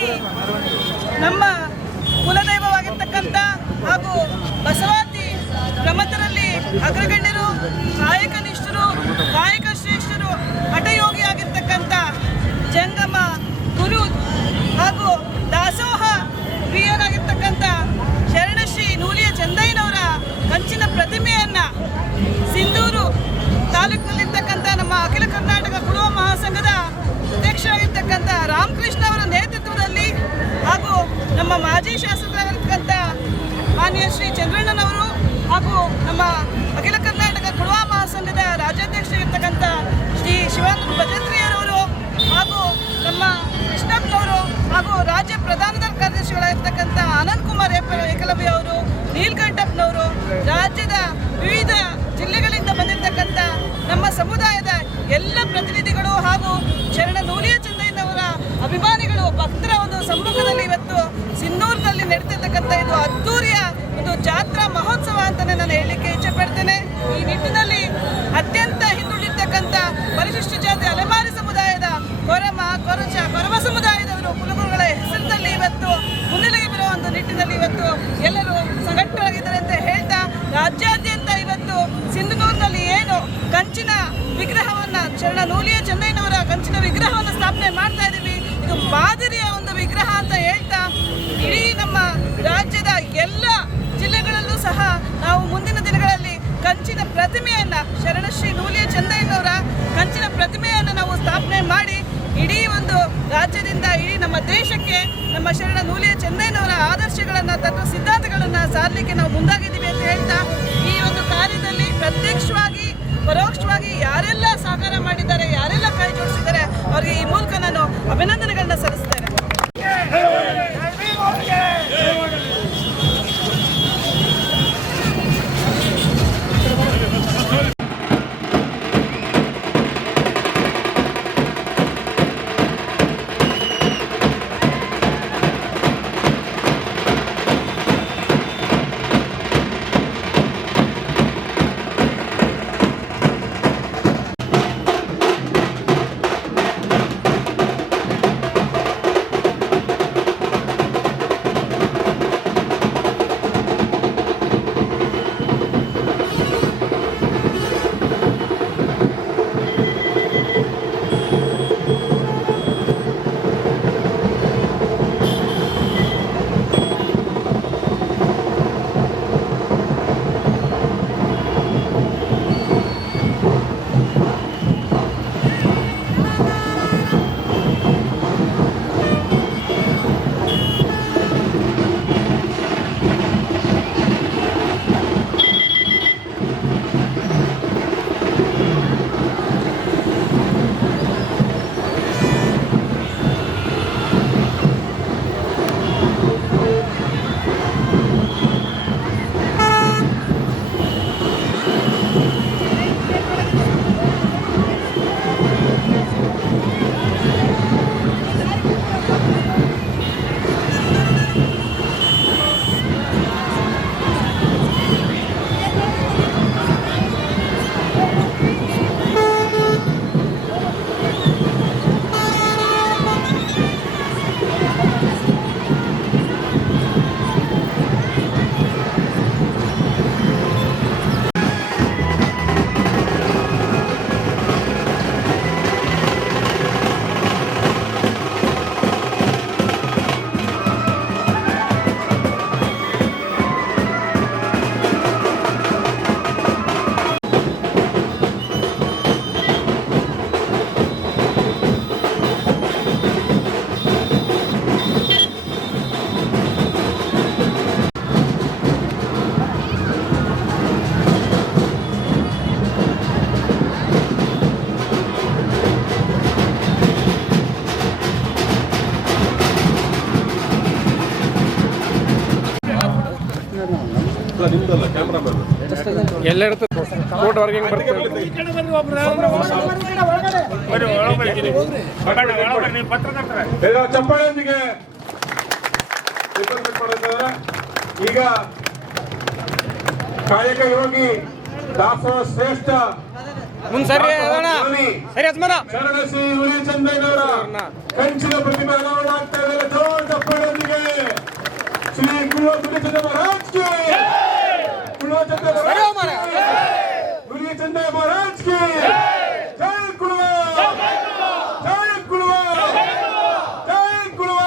ಮುಖ್ಯವಾಗಿ ನಮ್ಮ ಕುಲದೈವವಾಗಿರ್ತಕ್ಕಂಥ ಹಾಗೂ ಬಸವಾದಿ ಪ್ರಮಥರಲ್ಲಿ ಅಗ್ರಗಣ್ಯರು, ಕಾಯಕ ನಿಷ್ಠರು, ಕಾಯಕ ಶ್ರೇಷ್ಠರು, ಹಠಯೋಗಿಯಾಗಿರ್ತಕ್ಕಂಥ ಜಂಗಮ ಗುರು ಹಾಗೂ ದಾಸೋಹ ಪ್ರಿಯರಾಗಿರ್ತಕ್ಕಂಥ ಶರಣಶ್ರೀ ನೂಲಿಯ ಚಂದಯ್ಯನವರ ಕಂಚಿನ ಪ್ರತಿಮೆಯನ್ನು ಸಿಂಧೂರು ತಾಲೂಕಿನಲ್ಲಿರ್ತಕ್ಕಂಥ ನಮ್ಮ ಅಖಿಲ ಕರ್ನಾಟಕ ಕುಡುವ ಮಹಾಸಂಘದ ಅಧ್ಯಕ್ಷರಾಗಿರ್ತಕ್ಕಂಥ ರಾಮಕೃಷ್ಣ ಅವರ ನೇತೃತ್ವದಲ್ಲಿ ಹಾಗೂ ನಮ್ಮ ಮಾಜಿ ಶಾಸಕರಾಗಿರ್ತಕ್ಕಂಥ ಮಾನ್ಯ ಶ್ರೀ ಚಂದ್ರಣ್ಣನವರು ಹಾಗೂ ನಮ್ಮ ಅಖಿಲ ಕರ್ನಾಟಕ ಕುಡುವ ಮಹಾಸಂಘದ ರಾಜ್ಯಾಧ್ಯಕ್ಷರಾಗಿರ್ತಕ್ಕಂಥ ಶ್ರೀ ಶಿವಾನಂದ ಭಜಂತ್ರಿಯರವರು ಹಾಗೂ ನಮ್ಮ ಕೃಷ್ಣಪ್ಪನವರು ಹಾಗೂ ರಾಜ್ಯ ಪ್ರಧಾನ ಕಾರ್ಯದರ್ಶಿಗಳಾಗಿರ್ತಕ್ಕಂಥ ಆನಂದ್ ಕುಮಾರ್ ಏಕಲವ್ಯ ಅವರು, ನೀಲಕಂಠಪ್ಪನವರು, ರಾಜ್ಯದ ವಿವಿಧ ಜಿಲ್ಲೆಗಳಿಂದ ಬಂದಿರತಕ್ಕಂಥ ನಮ್ಮ ಸಮುದಾಯದ ಎಲ್ಲ ಪ್ರತಿನಿಧಿಗಳು ಹಾಗೂ ಶರಣ ನೂಲಿಯ ಚಂದಯ್ಯನವರ ಅಭಿಮಾನಿಗಳು ಭಕ್ತರ ಒಂದು ಸಮ್ಮುಖದಲ್ಲಿ ಇವತ್ತು ಸಿನ್ನೂರಿನಲ್ಲಿ ನಡೀತಿರ್ತಕ್ಕಂಥ ಇದು ಅದ್ದೂರಿಯ ಒಂದು ಜಾತ್ರಾ ಮಹೋತ್ಸವ ಅಂತಲೇ ನಾನು ಹೇಳಲಿಕ್ಕೆ ಇಚ್ಛೆ ಪಡ್ತೇನೆ. ಈ ನಿಟ್ಟಿನಲ್ಲಿ ಅತ್ಯಂತ ಹಿಂದುಳಿರ್ತಕ್ಕಂಥ ಪರಿಶಿಷ್ಟ ಜಾತಿ ಅಲೆಮಾರಿ ಸಮುದಾಯದ ಕೊರವ ಸಮುದಾಯದವರು ಕುಲಗುರುಗಳ ಹೆಸರಿನಲ್ಲಿ ಇವತ್ತು ಮುನ್ನೆಲೆಗೆ ಬರುವ ಒಂದು ನಿಟ್ಟಿನಲ್ಲಿ ಇವತ್ತು ಎಲ್ಲರೂ ಸಂಘಟನೆಯಾಗಿದ್ದಾರೆ ಅಂತ ಹೇಳ್ತಾ, ರಾಜ್ಯಾದ್ಯಂತ ಇವತ್ತು ಸಿಂಧನೂರಿನಲ್ಲಿ ಏನು ಕಂಚಿನ ವಿಗ್ರಹವನ್ನು ಶರಣ ನೂಲಿಯ ಚಂದಯ್ಯನವರ ಕಂಚಿನ ವಿಗ್ರಹವನ್ನು ಸ್ಥಾಪನೆ ಮಾಡ್ತಾ ಇದ್ದೀವಿ, ಇದು ಮಾದರಿಯ ಒಂದು ವಿಗ್ರಹ ಅಂತ ಹೇಳ್ತಾ ಇಡೀ ನಮ್ಮ ರಾಜ್ಯದ ಎಲ್ಲ ಜಿಲ್ಲೆಗಳಲ್ಲೂ ಸಹ ನಾವು ಮುಂದಿನ ದಿನಗಳಲ್ಲಿ ಕಂಚಿನ ಪ್ರತಿಮೆಯನ್ನು ಶರಣಶ್ರೀ ನೂಲಿಯ ಚಂದಯ್ಯನವರ ಕಂಚಿನ ಪ್ರತಿಮೆಯನ್ನು ನಾವು ಸ್ಥಾಪನೆ ಮಾಡಿ ಇಡೀ ಒಂದು ರಾಜ್ಯದಿಂದ ಇಡೀ ನಮ್ಮ ದೇಶಕ್ಕೆ ನಮ್ಮ ಶರಣ ನೂಲಿಯ ಚಂದಯ್ಯನವರ ಆದರ್ಶಗಳನ್ನು, ತತ್ವ ಸಿದ್ಧಾಂತಗಳನ್ನು ಸಾರಲಿಕ್ಕೆ ನಾವು ಮುಂದಾಗಿದ್ದೀವಿ ಅಂತ ಹೇಳ್ತಾ, ಈ ಒಂದು ಕಾರ್ಯದಲ್ಲಿ ಪ್ರತ್ಯಕ್ಷವಾಗಿ ಪರೋಕ್ಷವಾಗಿ ಯಾರೆಲ್ಲ ಸಹಕಾರ ಮಾಡಿದ್ದಾರೆ, ಯಾರೆಲ್ಲ ಕೈ ಜೋಡಿಸಿದ್ದಾರೆ ಅವರಿಗೆ ಈ ಮೂಲಕ ನಾನು ಅಭಿನಂದನೆಗಳನ್ನ ಸಲ್ಲಿಸ್ತೇನೆ. ಎಲ್ಲೆಡ್ತು ಕೋಟ್ ವರ್ಕಿಂಗ್ ಬರ್ತದೆ. ಚಪ್ಪಾಳೆಯೊಂದಿಗೆ ಈಗ ಕಾಯಕ ಯೋಗಿ ದಾಸೋಹ ಶ್ರೇಷ್ಠ ಮುಂದೆ ಸರಿ ಅಣ್ಣ ಸರಿ ಯಜಮಾನ ಶರಣ ಶ್ರೀ ಹುಲಿಚಂದಯ್ಯನವರ ಕಂಚಿನ ಪ್ರತಿಮೆ ಅನಾವರಣ ಆಗ್ತಾ ಇದೆ. ಜೋರ್ ಚಪ್ಪಾಳೆಯೊಂದಿಗೆ ಶ್ರೀ ಹುಲಿಚಂದಯ್ಯ ಮಹಾರಾಜ್ ಕಿ ಹುಲಿಚಂದಯ್ಯ ಮಹಾರಾಜ್ ಕಿ ಜೈ ಕುಳುವ ಜೈ ಕುಳುವ ಜೈ ಕುಳುವ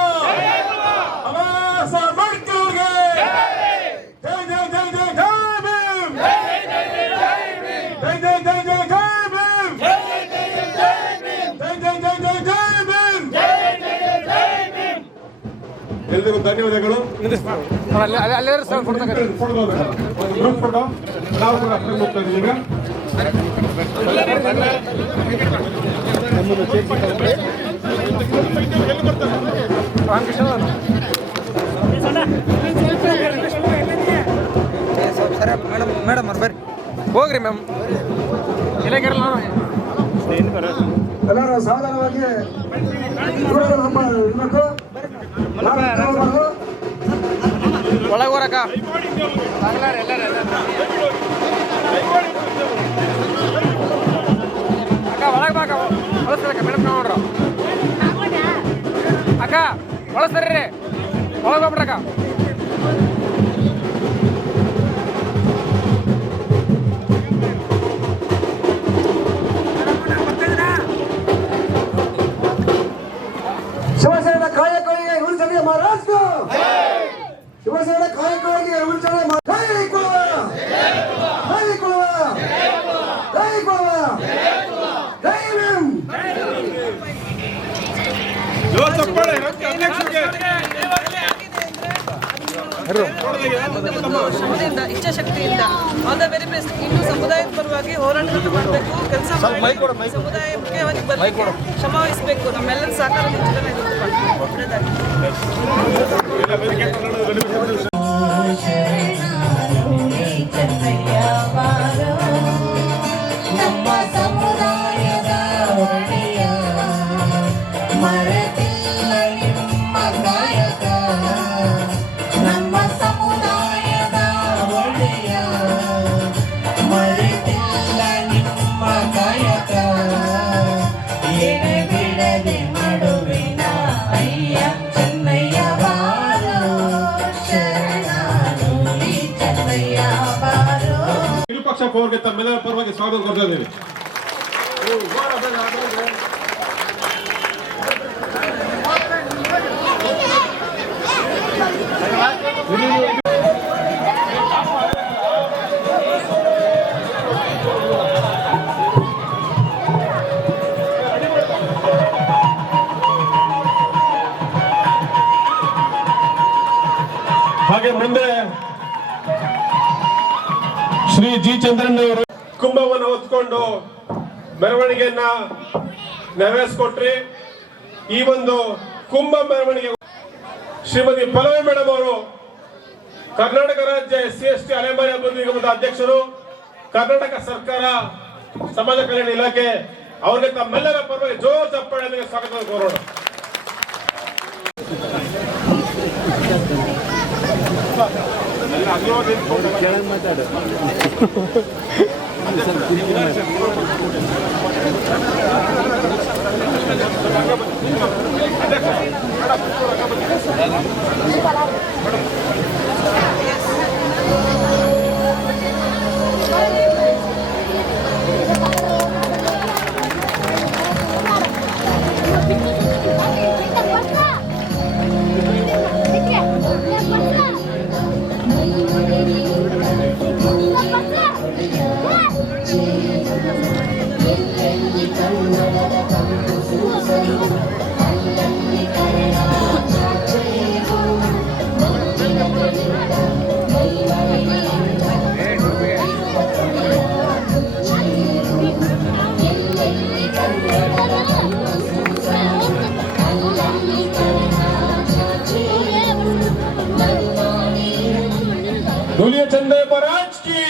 ಅಮಾಸ ಮಡ್ಕೂರ್ಗೆ ಜೈ ಜೈ ಜೈ ಜೈ ಜೈ ಭೀಮ್ ಜೈ ಜೈ ಜೈ ಜೈ ಜೈ ಭೀಮ್ ಜೈ ಜೈ ಜೈ ಜೈ ಜೈ ಭೀಮ್ ಎಲ್ಲರಿಗೂ ಧನ್ಯವಾದಗಳು. ಅಲ್ಲೇ ಸರ್ ಫೋಟೋ ಗ್ರೂಪ್ ಫೋಟೋ ನಾವು ಕೂಡ ಅಷ್ಟೇ ಹೋಗ್ತಾ ಇದ್ದೀವಿ ಈಗ. ಮೇಡಮ್ ಬರ್ರಿ ಹೋಗ್ರಿ ಮ್ಯಾಮ್ ಎಲ್ಲಾಗಿರಲ್ಲ ಎಲ್ಲರೂ ಸಾಧಾರಣವಾಗಿ ನಮ್ಮ ಇರಬೇಕು. ಒಳಗೆ ಹೋರಕ್ಕ ಅಕ್ಕ ಒಳಗೆ ಬಾಕ ಒಳಸ್ರಕ್ಕ ಮೇಡಮ್ ನೋಡ್ರು ಅಕ್ಕ ಒಳಸ್ರಿ ಒಳಗೆ ಹೋಗ್ಬಿಡ್ರಕ್ಕ ಶಿವಸೇನಾ ಕಾಯಕಗಳಿಗೆ ಹುಲಿಚಂದಯ್ಯ ಮಹಾರಾಜ್ ಶಿವಸೇನಾ ಕಾಯಕಗಳಿಗೆ ಹುಲಿಚಂದಯ್ಯ ಜೈ ಕುಳುವ ಜೈ ಕುಳುವ ಜೈ ಕುಳುವ ಜೈ ಭೀಮ್. ಶ್ರಮದಿಂದ ಇಚ್ಛಾಶಕ್ತಿಯಿಂದ ಆಲ್ ದ ವೆರಿ ಬೆಸ್ಟ್. ಇನ್ನು ಸಮುದಾಯದ ಪರವಾಗಿ ಹೋರಾಟವನ್ನು ಮಾಡಬೇಕು, ಕೆಲಸ ಮಾಡಿ ಸಮುದಾಯ ಮುಖ್ಯವಾಗಿ ಬರಲಿಕ್ಕೆ ಶ್ರಮ ವಹಿಸಬೇಕು. ನಮ್ಮೆಲ್ಲರ ಸಹಕಾರ ನಮ್ಮ ಸಮುದಾಯದ ಒಡೆಯ ಮರೆತಿಲ್ಲ ನಿಮ್ಮ ಕಾಯಕ. ನಮ್ಮ ಸಮುದಾಯದ ಒಡೆಯ ಮರೆತಿಲ್ಲ ನಿಮ್ಮ ಕಾಯಕ. ಏನೇ ಬಿಡದೆ ಮಾಡುವಿನ ಅಯ್ಯ ಚೆನ್ನಯ್ಯ ಬಾರೋ ಶರಣಾನು ಈ ಚೆನ್ನಯ್ಯ ಬಾರೋ. ವಿರೂಪಾಕ್ಷ ಅವ್ರಿಗೆ ತಮ್ಮೆಲ್ಲರ ಪರವಾಗಿ ಸ್ವಾಗತ ಕೊಡ್ತಾ ಇದ್ದೀವಿ. ಹಾಗೆ ಮುಂದೆ ಶ್ರೀ ಜಿ ಚಂದ್ರಣ್ಣವರು ಕುಂಭವನ್ನು ಹೊತ್ಕೊಂಡು ಮೆರವಣಿಗೆಯನ್ನ ನೆರವೇರಿಸಿಕೊಟ್ರಿ. ಈ ಒಂದು ಕುಂಭ ಮೆರವಣಿಗೆ ಶ್ರೀಮತಿ ಪಲ್ಲವಿ ಮೇಡಮ್ ಅವರು ಕರ್ನಾಟಕ ರಾಜ್ಯ SC/ST ಅಲೆಮಾರಿ ಅಭಿವೃದ್ಧಿ ನಿಗಮದ ಅಧ್ಯಕ್ಷರು, ಕರ್ನಾಟಕ ಸರ್ಕಾರ ಸಮಾಜ ಕಲ್ಯಾಣ ಇಲಾಖೆ, ಅವರಿಗೆ ತಮ್ಮೆಲ್ಲರ ಪರವಾಗಿ ಜೋರ್ ಚಪ್ಪಾಳೆಯೊಂದಿಗೆ ಸ್ವಾಗತ ಕೋರೋಣ. ಹುಲಿಚಂದಯ್ಯ ಮಹಾರಾಜ್ ಕಿ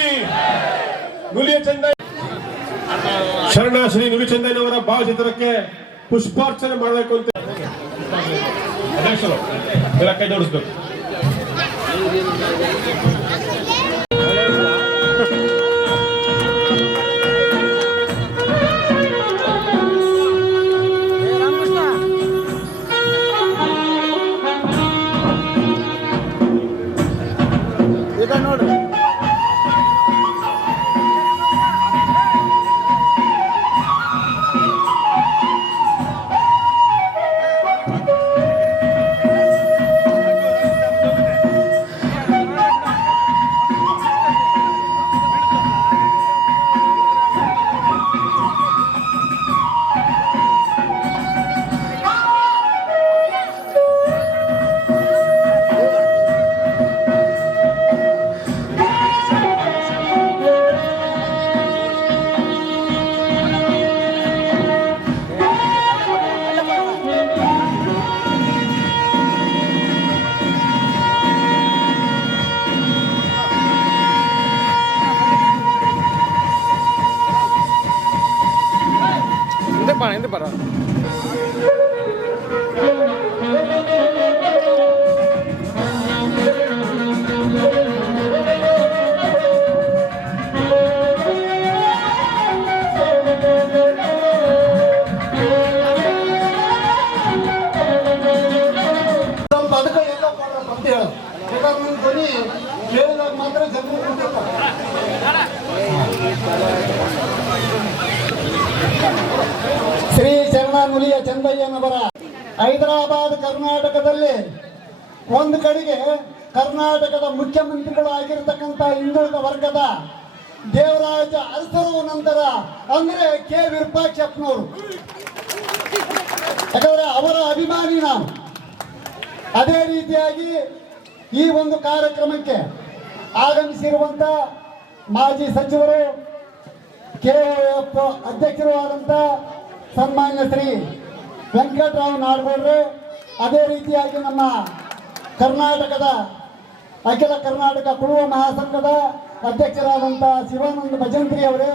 ಹುಲಿಚಂದಯ್ಯ. ಶರಣ ಶ್ರೀ ಹುಲಿಚಂದಯ್ಯನವರ ಭಾವಚಿತ್ರಕ್ಕೆ ಪುಷ್ಪಾರ್ಚನೆ ಮಾಡಬೇಕು ಅಂತ ಅಧ್ಯಕ್ಷರು ಎಲ್ಲ ಕೈ ಜೋಡಿಸ್ಬೇಕು. ಚೆನ್ನಯ್ಯನವರ ಹೈದರಾಬಾದ್ ಕರ್ನಾಟಕದಲ್ಲಿ ಒಂದು ಕಡೆಗೆ ಕರ್ನಾಟಕದ ಮುಖ್ಯಮಂತ್ರಿಗಳು ಆಗಿರತಕ್ಕಂಥ ಹಿಂದುಳಿದ ವರ್ಗದ ದೇವರಾಜ ಅರಸರು ನಂತರ ಅಂದ್ರೆ ಕೆ ವಿರೂಪಾಕ್ಷಪ್ಪನವರು, ಯಾಕಂದ್ರೆ ಅವರ ಅಭಿಮಾನಿ ನಾವು. ಅದೇ ರೀತಿಯಾಗಿ ಈ ಒಂದು ಕಾರ್ಯಕ್ರಮಕ್ಕೆ ಆಗಮಿಸಿರುವಂತ ಮಾಜಿ ಸಚಿವರು ಕೆಒಎಫ್ ಅಧ್ಯಕ್ಷರು ಆದಂತ ಸನ್ಮಾನ್ಯ ಶ್ರೀ ವೆಂಕಟರಾವ್ ನಾಡಗೌಡ್ರೆ, ಅದೇ ರೀತಿಯಾಗಿ ನಮ್ಮ ಕರ್ನಾಟಕದ ಅಖಿಲ ಕರ್ನಾಟಕ ಕುಳುವ ಮಹಾಸಂಘದ ಅಧ್ಯಕ್ಷರಾದಂಥ ಶಿವಾನಂದ ಭಜಂತ್ರಿ ಅವರೇ,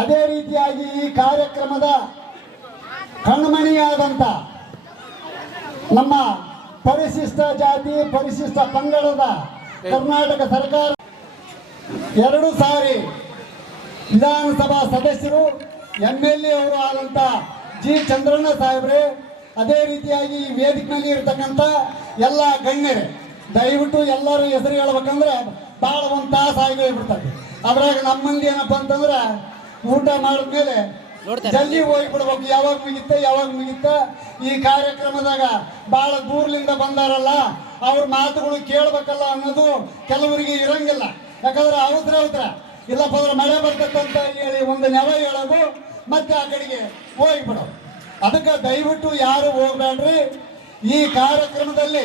ಅದೇ ರೀತಿಯಾಗಿ ಈ ಕಾರ್ಯಕ್ರಮದ ಕಣ್ಮಣಿಯಾದಂಥ ನಮ್ಮ ಪರಿಶಿಷ್ಟ ಜಾತಿ ಪರಿಶಿಷ್ಟ ಪಂಗಡದ ಕರ್ನಾಟಕ ಸರ್ಕಾರ 2 ಸಾರಿ ವಿಧಾನಸಭಾ ಸದಸ್ಯರು MLA ಅವರು ಆದಂಥ ಜಿ ಚಂದ್ರಣ್ಣ ಸಾಹೇಬ್ರೆ, ಅದೇ ರೀತಿಯಾಗಿ ಈ ವೇದಿಕೆಯಲ್ಲಿ ಇರತಕ್ಕಂಥ ಎಲ್ಲ ಗಣ್ಯರೇ, ದಯವಿಟ್ಟು ಎಲ್ಲರೂ ಹೆಸರು ಹೇಳ್ಬೇಕಂದ್ರೆ ಭಾಳ ಒಂದು ತಾಸು ಆಗಿ ಹೋಗ್ಬಿಡ್ತಾರೆ. ಅದ್ರಾಗ ನಮ್ಮ ಮಂದಿ ಏನಪ್ಪ ಅಂತಂದ್ರೆ ಊಟ ಮಾಡಿದ್ಮೇಲೆ ಜಲ್ದಿ ಹೋಗ್ಬಿಡ್ಬೇಕು, ಯಾವಾಗ ಮುಗಿತ್ತ. ಈ ಕಾರ್ಯಕ್ರಮದಾಗ ಭಾಳ ದೂರದಿಂದ ಬಂದಾರಲ್ಲ, ಅವ್ರ ಮಾತುಗಳು ಕೇಳ್ಬೇಕಲ್ಲ ಅನ್ನೋದು ಕೆಲವರಿಗೆ ಇರಂಗಿಲ್ಲ. ಯಾಕಂದ್ರೆ ಅವಸರ ಇಲ್ಲಪ್ಪ ಅಂದ್ರೆ ಮಳೆ ಬರ್ತಕ್ಕಂತ ಹೇಳಿ ಒಂದು ನೆವ ಹೇಳೋದು, ಮತ್ತೆ ಆ ಕಡೆಗೆ ಹೋಗ್ಬಿಡೋದು. ಅದಕ್ಕೆ ದಯವಿಟ್ಟು ಯಾರು ಹೋಗ್ಬೇಡ್ರಿ ಈ ಕಾರ್ಯಕ್ರಮದಲ್ಲಿ.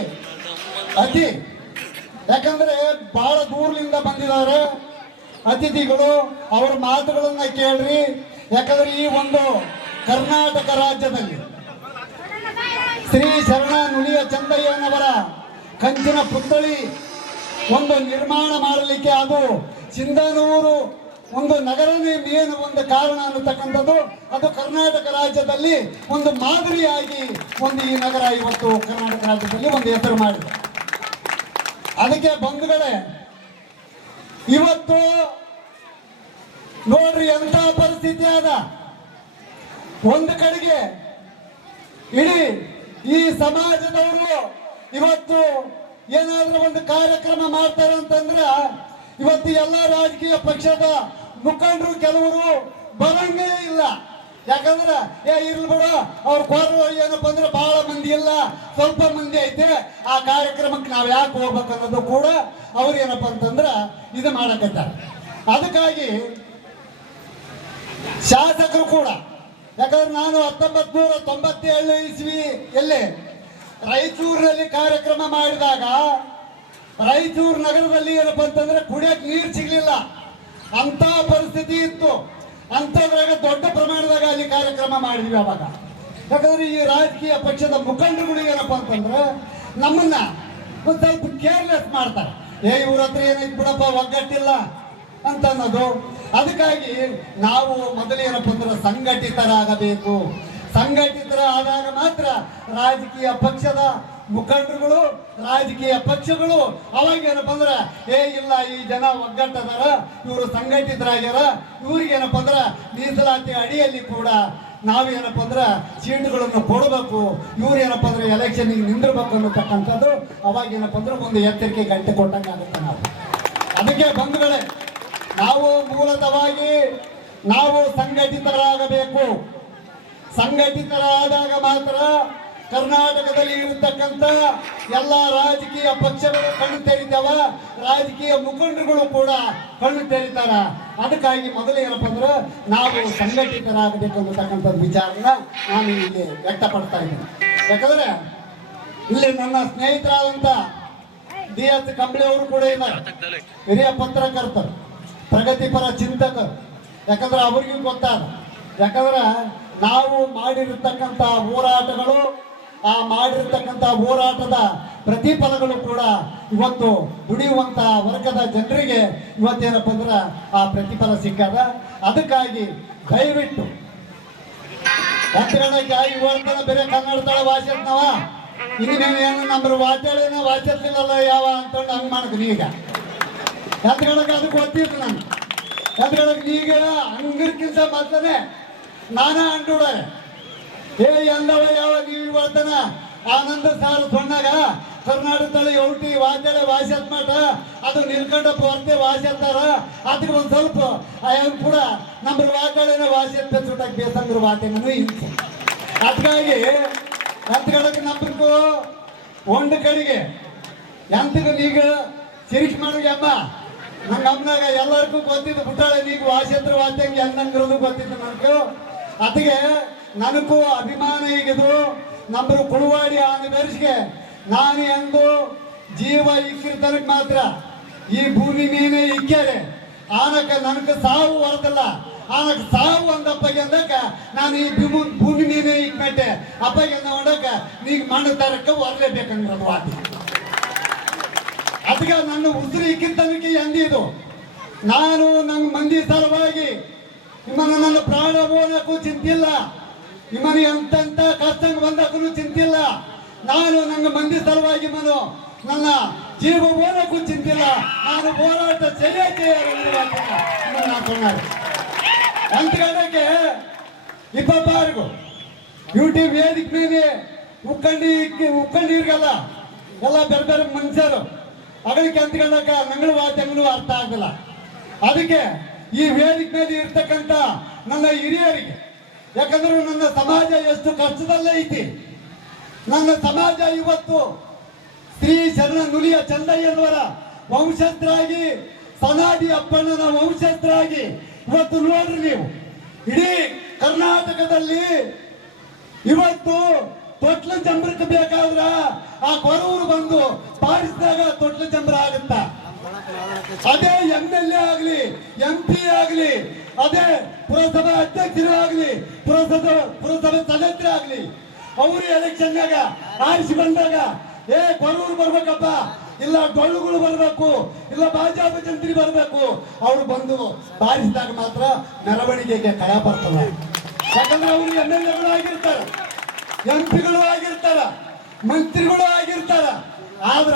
ಯಾಕಂದ್ರೆ ಬಹಳ ದೂರದಿಂದ ಬಂದಿದ್ದಾರೆ ಅತಿಥಿಗಳು, ಅವ್ರ ಮಾತುಗಳನ್ನ ಕೇಳ್ರಿ. ಯಾಕಂದ್ರೆ ಈ ಒಂದು ಕರ್ನಾಟಕ ರಾಜ್ಯದಲ್ಲಿ ಶ್ರೀ ಶರಣ ನುಲಿಯ ಚಂದಯ್ಯನವರ ಕಂಚಿನ ಪುತ್ಥಳಿ ಒಂದು ನಿರ್ಮಾಣ ಮಾಡಲಿಕ್ಕೆ ಅದು ಸಿಂಧನೂರು ಒಂದು ನಗರನೇ ಮೇನ್ ಒಂದು ಕಾರಣ ಅನ್ನತಕ್ಕಂಥದ್ದು. ಅದು ಕರ್ನಾಟಕ ರಾಜ್ಯದಲ್ಲಿ ಒಂದು ಮಾದರಿಯಾಗಿ ಒಂದು ಈ ನಗರ ಇವತ್ತು ಕರ್ನಾಟಕ ರಾಜ್ಯದಲ್ಲಿ ಒಂದು ಹೆಸರು ಮಾಡಿದೆ. ಅದಕ್ಕೆ ಬಂಧುಗಳೇ, ಇವತ್ತು ನೋಡ್ರಿ ಎಂತ ಪರಿಸ್ಥಿತಿ ಆದ. ಒಂದು ಕಡೆಗೆ ಇಡೀ ಈ ಸಮಾಜದವರು ಇವತ್ತು ಏನಾದ್ರೂ ಒಂದು ಕಾರ್ಯಕ್ರಮ ಮಾಡ್ತಾರೆ ಅಂತಂದ್ರೆ ಇವತ್ತು ಎಲ್ಲ ರಾಜಕೀಯ ಪಕ್ಷದ ಮುಖಂಡರು ಕೆಲವರು ಬರಂಗೇ ಇಲ್ಲ. ಯಾಕಂದ್ರೆ ಇರ್ಲಿ ಬಿಡು, ಅವ್ರ ಕೋರು ಏನಪ್ಪ ಅಂದ್ರೆ ಬಹಳ ಮಂದಿ ಇಲ್ಲ, ಸ್ವಲ್ಪ ಮಂದಿ ಐತೆ, ಆ ಕಾರ್ಯಕ್ರಮಕ್ಕೆ ನಾವು ಯಾಕೆ ಹೋಗ್ಬೇಕು ಅನ್ನೋದು ಕೂಡ ಅವ್ರು ಏನಪ್ಪ ಅಂತಂದ್ರೆ ಇದು ಮಾಡಕತ್ತಾರೆ. ಅದಕ್ಕಾಗಿ ಶಾಸಕರು ಕೂಡ, ಯಾಕಂದ್ರೆ ನಾನು 1997 ಇಸ್ವಿಯಲ್ಲಿ ರಾಯಚೂರಿನಲ್ಲಿ ಕಾರ್ಯಕ್ರಮ ಮಾಡಿದಾಗ ರಾಯಚೂರು ನಗರದಲ್ಲಿ ಏನಪ್ಪ ಅಂತಂದ್ರೆ ಕುಡಿಯಕ್ಕೆ ನೀರು ಸಿಗ್ಲಿಲ್ಲ, ಅಂತ ಪರಿಸ್ಥಿತಿ ಇತ್ತು. ಅಂಥದ್ರಾಗ ದೊಡ್ಡ ಪ್ರಮಾಣದಾಗ ಅಲ್ಲಿ ಕಾರ್ಯಕ್ರಮ ಮಾಡಿದ್ವಿ ಅವಾಗ. ಯಾಕಂದ್ರೆ ಈ ರಾಜಕೀಯ ಪಕ್ಷದ ಮುಖಂಡರುಗಳು ಏನಪ್ಪ ಅಂತಂದ್ರೆ ನಮ್ಮನ್ನ ಒಂದು ಸ್ವಲ್ಪ ಕೇರ್ಲೆಸ್ ಮಾಡ್ತಾರೆ. ಇವ್ರ ಹತ್ರ ಏನೈತಿ ಬಿಡಪ್ಪ, ಒಗ್ಗಟ್ಟಿಲ್ಲ ಅಂತ ಅನ್ನೋದು. ಅದಕ್ಕಾಗಿ ನಾವು ಮೊದಲು ಏನಪ್ಪ ಅಂದ್ರೆ ಸಂಘಟಿತರಾಗಬೇಕು. ಸಂಘಟಿತರಾದಾಗ ಮಾತ್ರ ರಾಜಕೀಯ ಪಕ್ಷದ ಮುಖಂಡರುಗಳು, ರಾಜಕೀಯ ಪಕ್ಷಗಳು ಅವಾಗ ಏನಪ್ಪ ಅಂದ್ರೆ ಇಲ್ಲ ಈ ಜನ ಒಗ್ಗಟ್ಟದಾರ, ಇವರು ಸಂಘಟಿತರಾಗ್ಯಾರ, ಇವ್ರಿಗೇನಪ್ಪ ಅಂದ್ರೆ ಮೀಸಲಾತಿ ಅಡಿಯಲ್ಲಿ ಕೂಡ ನಾವೇನಪ್ಪ ಅಂದ್ರೆ ಸೀಟುಗಳನ್ನು ಕೊಡಬೇಕು, ಇವ್ರು ಏನಪ್ಪ ಅಂದ್ರೆ ಎಲೆಕ್ಷನ್ಗೆ ನಿಂದಿರ್ಬೇಕು ಅನ್ನತಕ್ಕಂಥದ್ದು ಅವಾಗ ಏನಪ್ಪ ಅಂದ್ರೆ ಒಂದು ಎಚ್ಚರಿಕೆ ಗಂಟೆ ಕೊಟ್ಟಂಗೆ ಆಗುತ್ತೆ. ನಾವು ಅದಕ್ಕೆ ಬಂಧುಗಳೇ, ನಾವು ಮೂಲತಃವಾಗಿ ನಾವು ಸಂಘಟಿತರಾಗಬೇಕು. ಸಂಘಟಿತರಾದಾಗ ಮಾತ್ರ ಕರ್ನಾಟಕದಲ್ಲಿ ಇರತಕ್ಕಂಥ ಎಲ್ಲ ರಾಜಕೀಯ ಪಕ್ಷಗಳು ಕಣ್ಣು ತೆರೀತಾವ, ರಾಜಕೀಯ ಮುಖಂಡರುಗಳು ಕೂಡ ಕಣ್ಣು ತೆರೀತಾರ. ಅದಕ್ಕಾಗಿ ಮೊದಲು ಏನಪ್ಪ ಅಂದ್ರೆ ನಾವು ಸಂಘಟಿತರಾಗಬೇಕು ಅನ್ನತಕ್ಕಂಥದ್ದು ವಿಚಾರನ ನಾನು ಇಲ್ಲಿ ವ್ಯಕ್ತಪಡ್ತಾ ಇದ್ದೀನಿ. ಯಾಕಂದ್ರೆ ಇಲ್ಲಿ ನನ್ನ ಸ್ನೇಹಿತರಾದಂಥ DS ಕಂಬಳಿ ಅವರು ಕೂಡ ಇದ್ದಾರೆ, ಹಿರಿಯ ಪತ್ರಕರ್ತರು, ಪ್ರಗತಿಪರ ಚಿಂತಕರು. ಯಾಕಂದ್ರೆ ಅವ್ರಿಗೂ ಗೊತ್ತಾದ, ಯಾಕಂದ್ರೆ ನಾವು ಮಾಡಿರತಕ್ಕಂಥ ಹೋರಾಟಗಳು, ಆ ಮಾಡಿರ್ತಕ್ಕಂಥ ಹೋರಾಟದ ಪ್ರತಿಫಲಗಳು ಕೂಡ ಇವತ್ತು ದುಡಿಯುವಂತ ವರ್ಗದ ಜನರಿಗೆ ಇವತ್ತೇನಪ್ಪ ಅಂದ್ರೆ ಆ ಪ್ರತಿಫಲ ಸಿಕ್ಕದ. ಅದಕ್ಕಾಗಿ ದಯವಿಟ್ಟು ಇವತ್ತಿನ ಬೇರೆ ಕನ್ನಡದ ಭಾಷೆ ನಾವ ಇನ್ನೇನು ನಮ್ಮ ವಾಚಾಳಿನ ವಾಚಿರ್ಲಿಲ್ಲ ಯಾವ ಅಂತಂದು ಹಂಗೆ ಮಾಡಿದ್ವಿ. ಈಗ ಎತ್ಕೊಳಕ್ಕೆ ಅದಕ್ಕೆ ಗೊತ್ತಿತ್ತು ನಾನು. ಎತ್ಕೊಳಕ್ಕೆ ಈಗ ಹಂಗಿರ್ಕಿಂತ ಮೊದಲೇ ನಾನಾ ಅಂಟುಡ ಎಂದವ ಯಾವ ನೀವು ಇವತ್ತನ ಆನಂದ ಸಾರು ಸೊನ್ನಾಗ ಕರ್ನಾಟಕದಲ್ಲಿ ಔಟಿ ವಾದ್ಯಳೆ ವಾಸ್ಯತ್ ಮಾಟ ಅದು ನಿಲ್ಕೊಂಡಪ್ಪ ಹೊರತೆ ವಾಸ್ಯತ್ತಾರ. ಅದಕ್ಕೆ ಒಂದು ಸ್ವಲ್ಪ ಕೂಡ ನಮ್ಮ ವಾದ್ಯಳೆನ ವಾಸ್ಯತ್ ಬೆಚ್ಚುಟಾಗಿ ಬೇಸಂದ್ರ ವಾಟೆನೂ ಇತ್ತು. ಅದಕ್ಕಾಗಿ ಎಂತಗಡಕ್ಕೆ ನಂಬರ್ಕು ಒಂದು ಕಡೆಗೆ ಎಂತಗ ನೀಗ ಸಿರಿಕ್ ಮಾಡೋಗಿ ಅಮ್ಮ ನಂಗೆ ಅಮ್ಮನಾಗ ಎಲ್ಲರಿಗೂ ಗೊತ್ತಿದ್ದು ಬಿಟ್ಟಾಳೆ ನೀಗ ವಾಸೇಂದ್ರ ವಾದ್ಯಂಗೆ ಅನ್ನಂಗಿರೋದು ಗೊತ್ತಿತ್ತು ನನಗೂ ಅದಕ್ಕೆ ನನಗೂ ಅಭಿಮಾನ ಈಗಿದು ನಂಬರು ಕುಳುವಾಡಿ ಆನೆ ಬೆರೆಸಿಗೆ ನಾನು ಎಂದು ಜೀವ ಇಕ್ಕಿರ್ತನಕ್ಕೆ ಮಾತ್ರ ಈ ಭೂಮಿ ಮೀನೇ ಇಕ್ಕ್ಯಾರೆ ಆನಕ ನನಗೆ ಸಾವು ಹೊರದಲ್ಲ ಆನಕ ಸಾವು ಅಂದಪ್ಪಗೆ ಅಂದಕ ನಾನು ಈ ಭೂಮಿ ಮೀನೇ ಇಕ್ಬಿಟ್ಟೆ ಅಪ್ಪಗೆ ಅಂದ ಹೊಡಕ ನೀಗ ಮಣ್ಣು ತರಕ್ಕೆ ಹೊರಲೇಬೇಕಂಗಿರೋದು ವಾದಿ ಅದಕ್ಕೆ ನನ್ನ ಉಸಿರು ಇಕ್ಕಿರ್ತನಕ್ಕೆ ಎಂದಿದು ನಾನು ನನ್ನ ಮಂದಿ ಸಲುವಾಗಿ ನಿಮ್ಮನ್ನು ನನ್ನ ಪ್ರಾಣ ಹೋಗಕ್ಕೂ ಚಿಂತಿಲ್ಲ ನಿಮ್ಮನ್ನು ಎಂತೆಂಥ ಕಷ್ಟಂಗೆ ಬಂದಕ್ಕೂ ಚಿಂತಿಲ್ಲ ನಾನು ನನ್ನ ಮಂದಿ ಸಲುವಾಗಿ ನನ್ನ ಜೀವ ಹೋಗಕ್ಕೂ ಚಿಂತಿಲ್ಲ ನಾನು ಹೋರಾಟ ಎಂತ ಗಂಟೆಗೆ 26 ಯೂಟ್ಯೂಬ್ ವೇದಿಕೆ ಮೇಲೆ ಉಕ್ಕಂಡಿರ್ಗಲ್ಲ ಎಲ್ಲ ಬೇರೆ ಬೇರೆ ಮನುಷ್ಯರು ಅಗಳಿಗೆ ಅಂತ ಗಂಡಕ ನಂಗಳು ವಾದ್ಯಗಳು ಅರ್ಥ ಆಗಲ್ಲ ಅದಕ್ಕೆ ಈ ವೇದಿಕೆ ಮೇಲೆ ಇರ್ತಕ್ಕಂಥ ನನ್ನ ಹಿರಿಯರಿಗೆ ಯಾಕಂದ್ರೆ ನನ್ನ ಸಮಾಜ ಎಷ್ಟು ಕಷ್ಟದಲ್ಲೇ ಐತಿ ನನ್ನ ಸಮಾಜ ಇವತ್ತು ಶ್ರೀ ಶರಣ ನುಲಿಯ ಚಂದಯ್ಯನವರ ವಂಶಸ್ಥರಾಗಿ ಸನಾದಿ ಅಪ್ಪಣ್ಣನ ವಂಶಸ್ಥರಾಗಿ ಇವತ್ತು ನೋಡ್ರಿ ನೀವು ಇಡೀ ಕರ್ನಾಟಕದಲ್ಲಿ ಇವತ್ತು ತೊಟ್ಲ ಚಂಬ್ರಕ್ಕೆ ಬೇಕಾದ್ರ ಆ ಕೊರವರು ಬಂದು ಪಾರಿಸಿದಾಗ ತೊಟ್ಲ ಚಂಬ್ರ ಆಗುತ್ತ ಅದೇ MLA ಆಗ್ಲಿ MP ಆಗ್ಲಿ ಅದೇ ಪುರಸಭಾ ಅಧ್ಯಕ್ಷರು ಆಗ್ಲಿ ಪುರಸಭೆ ಸದಸ್ಯರು ಆಗ್ಲಿ ಅವರು ಎಲೆಕ್ಷನ್ನಾಗ ಆರಿಸಿ ಬಂದಾಗ ಕೊರವರು ಬರ್ಬೇಕಪ್ಪ ಇಲ್ಲ ಡೊಳ್ಳುಗಳು ಬರ್ಬೇಕು ಇಲ್ಲ ಭಾಜಪ ಜಂತ್ರಿ ಬರ್ಬೇಕು ಅವ್ರು ಬಂದು ಬಾರಿಸಿದಾಗ ಮಾತ್ರ ಮೆರವಣಿಗೆಗೆ ಕಳ ಬರ್ತವೆ ಯಾಕಂದ್ರೆ ಅವರು MLAಗಳು ಆಗಿರ್ತಾರ MP ಗಳು ಆಗಿರ್ತಾರ ಮಂತ್ರಿಗಳು ಆಗಿರ್ತಾರ ಆದ್ರ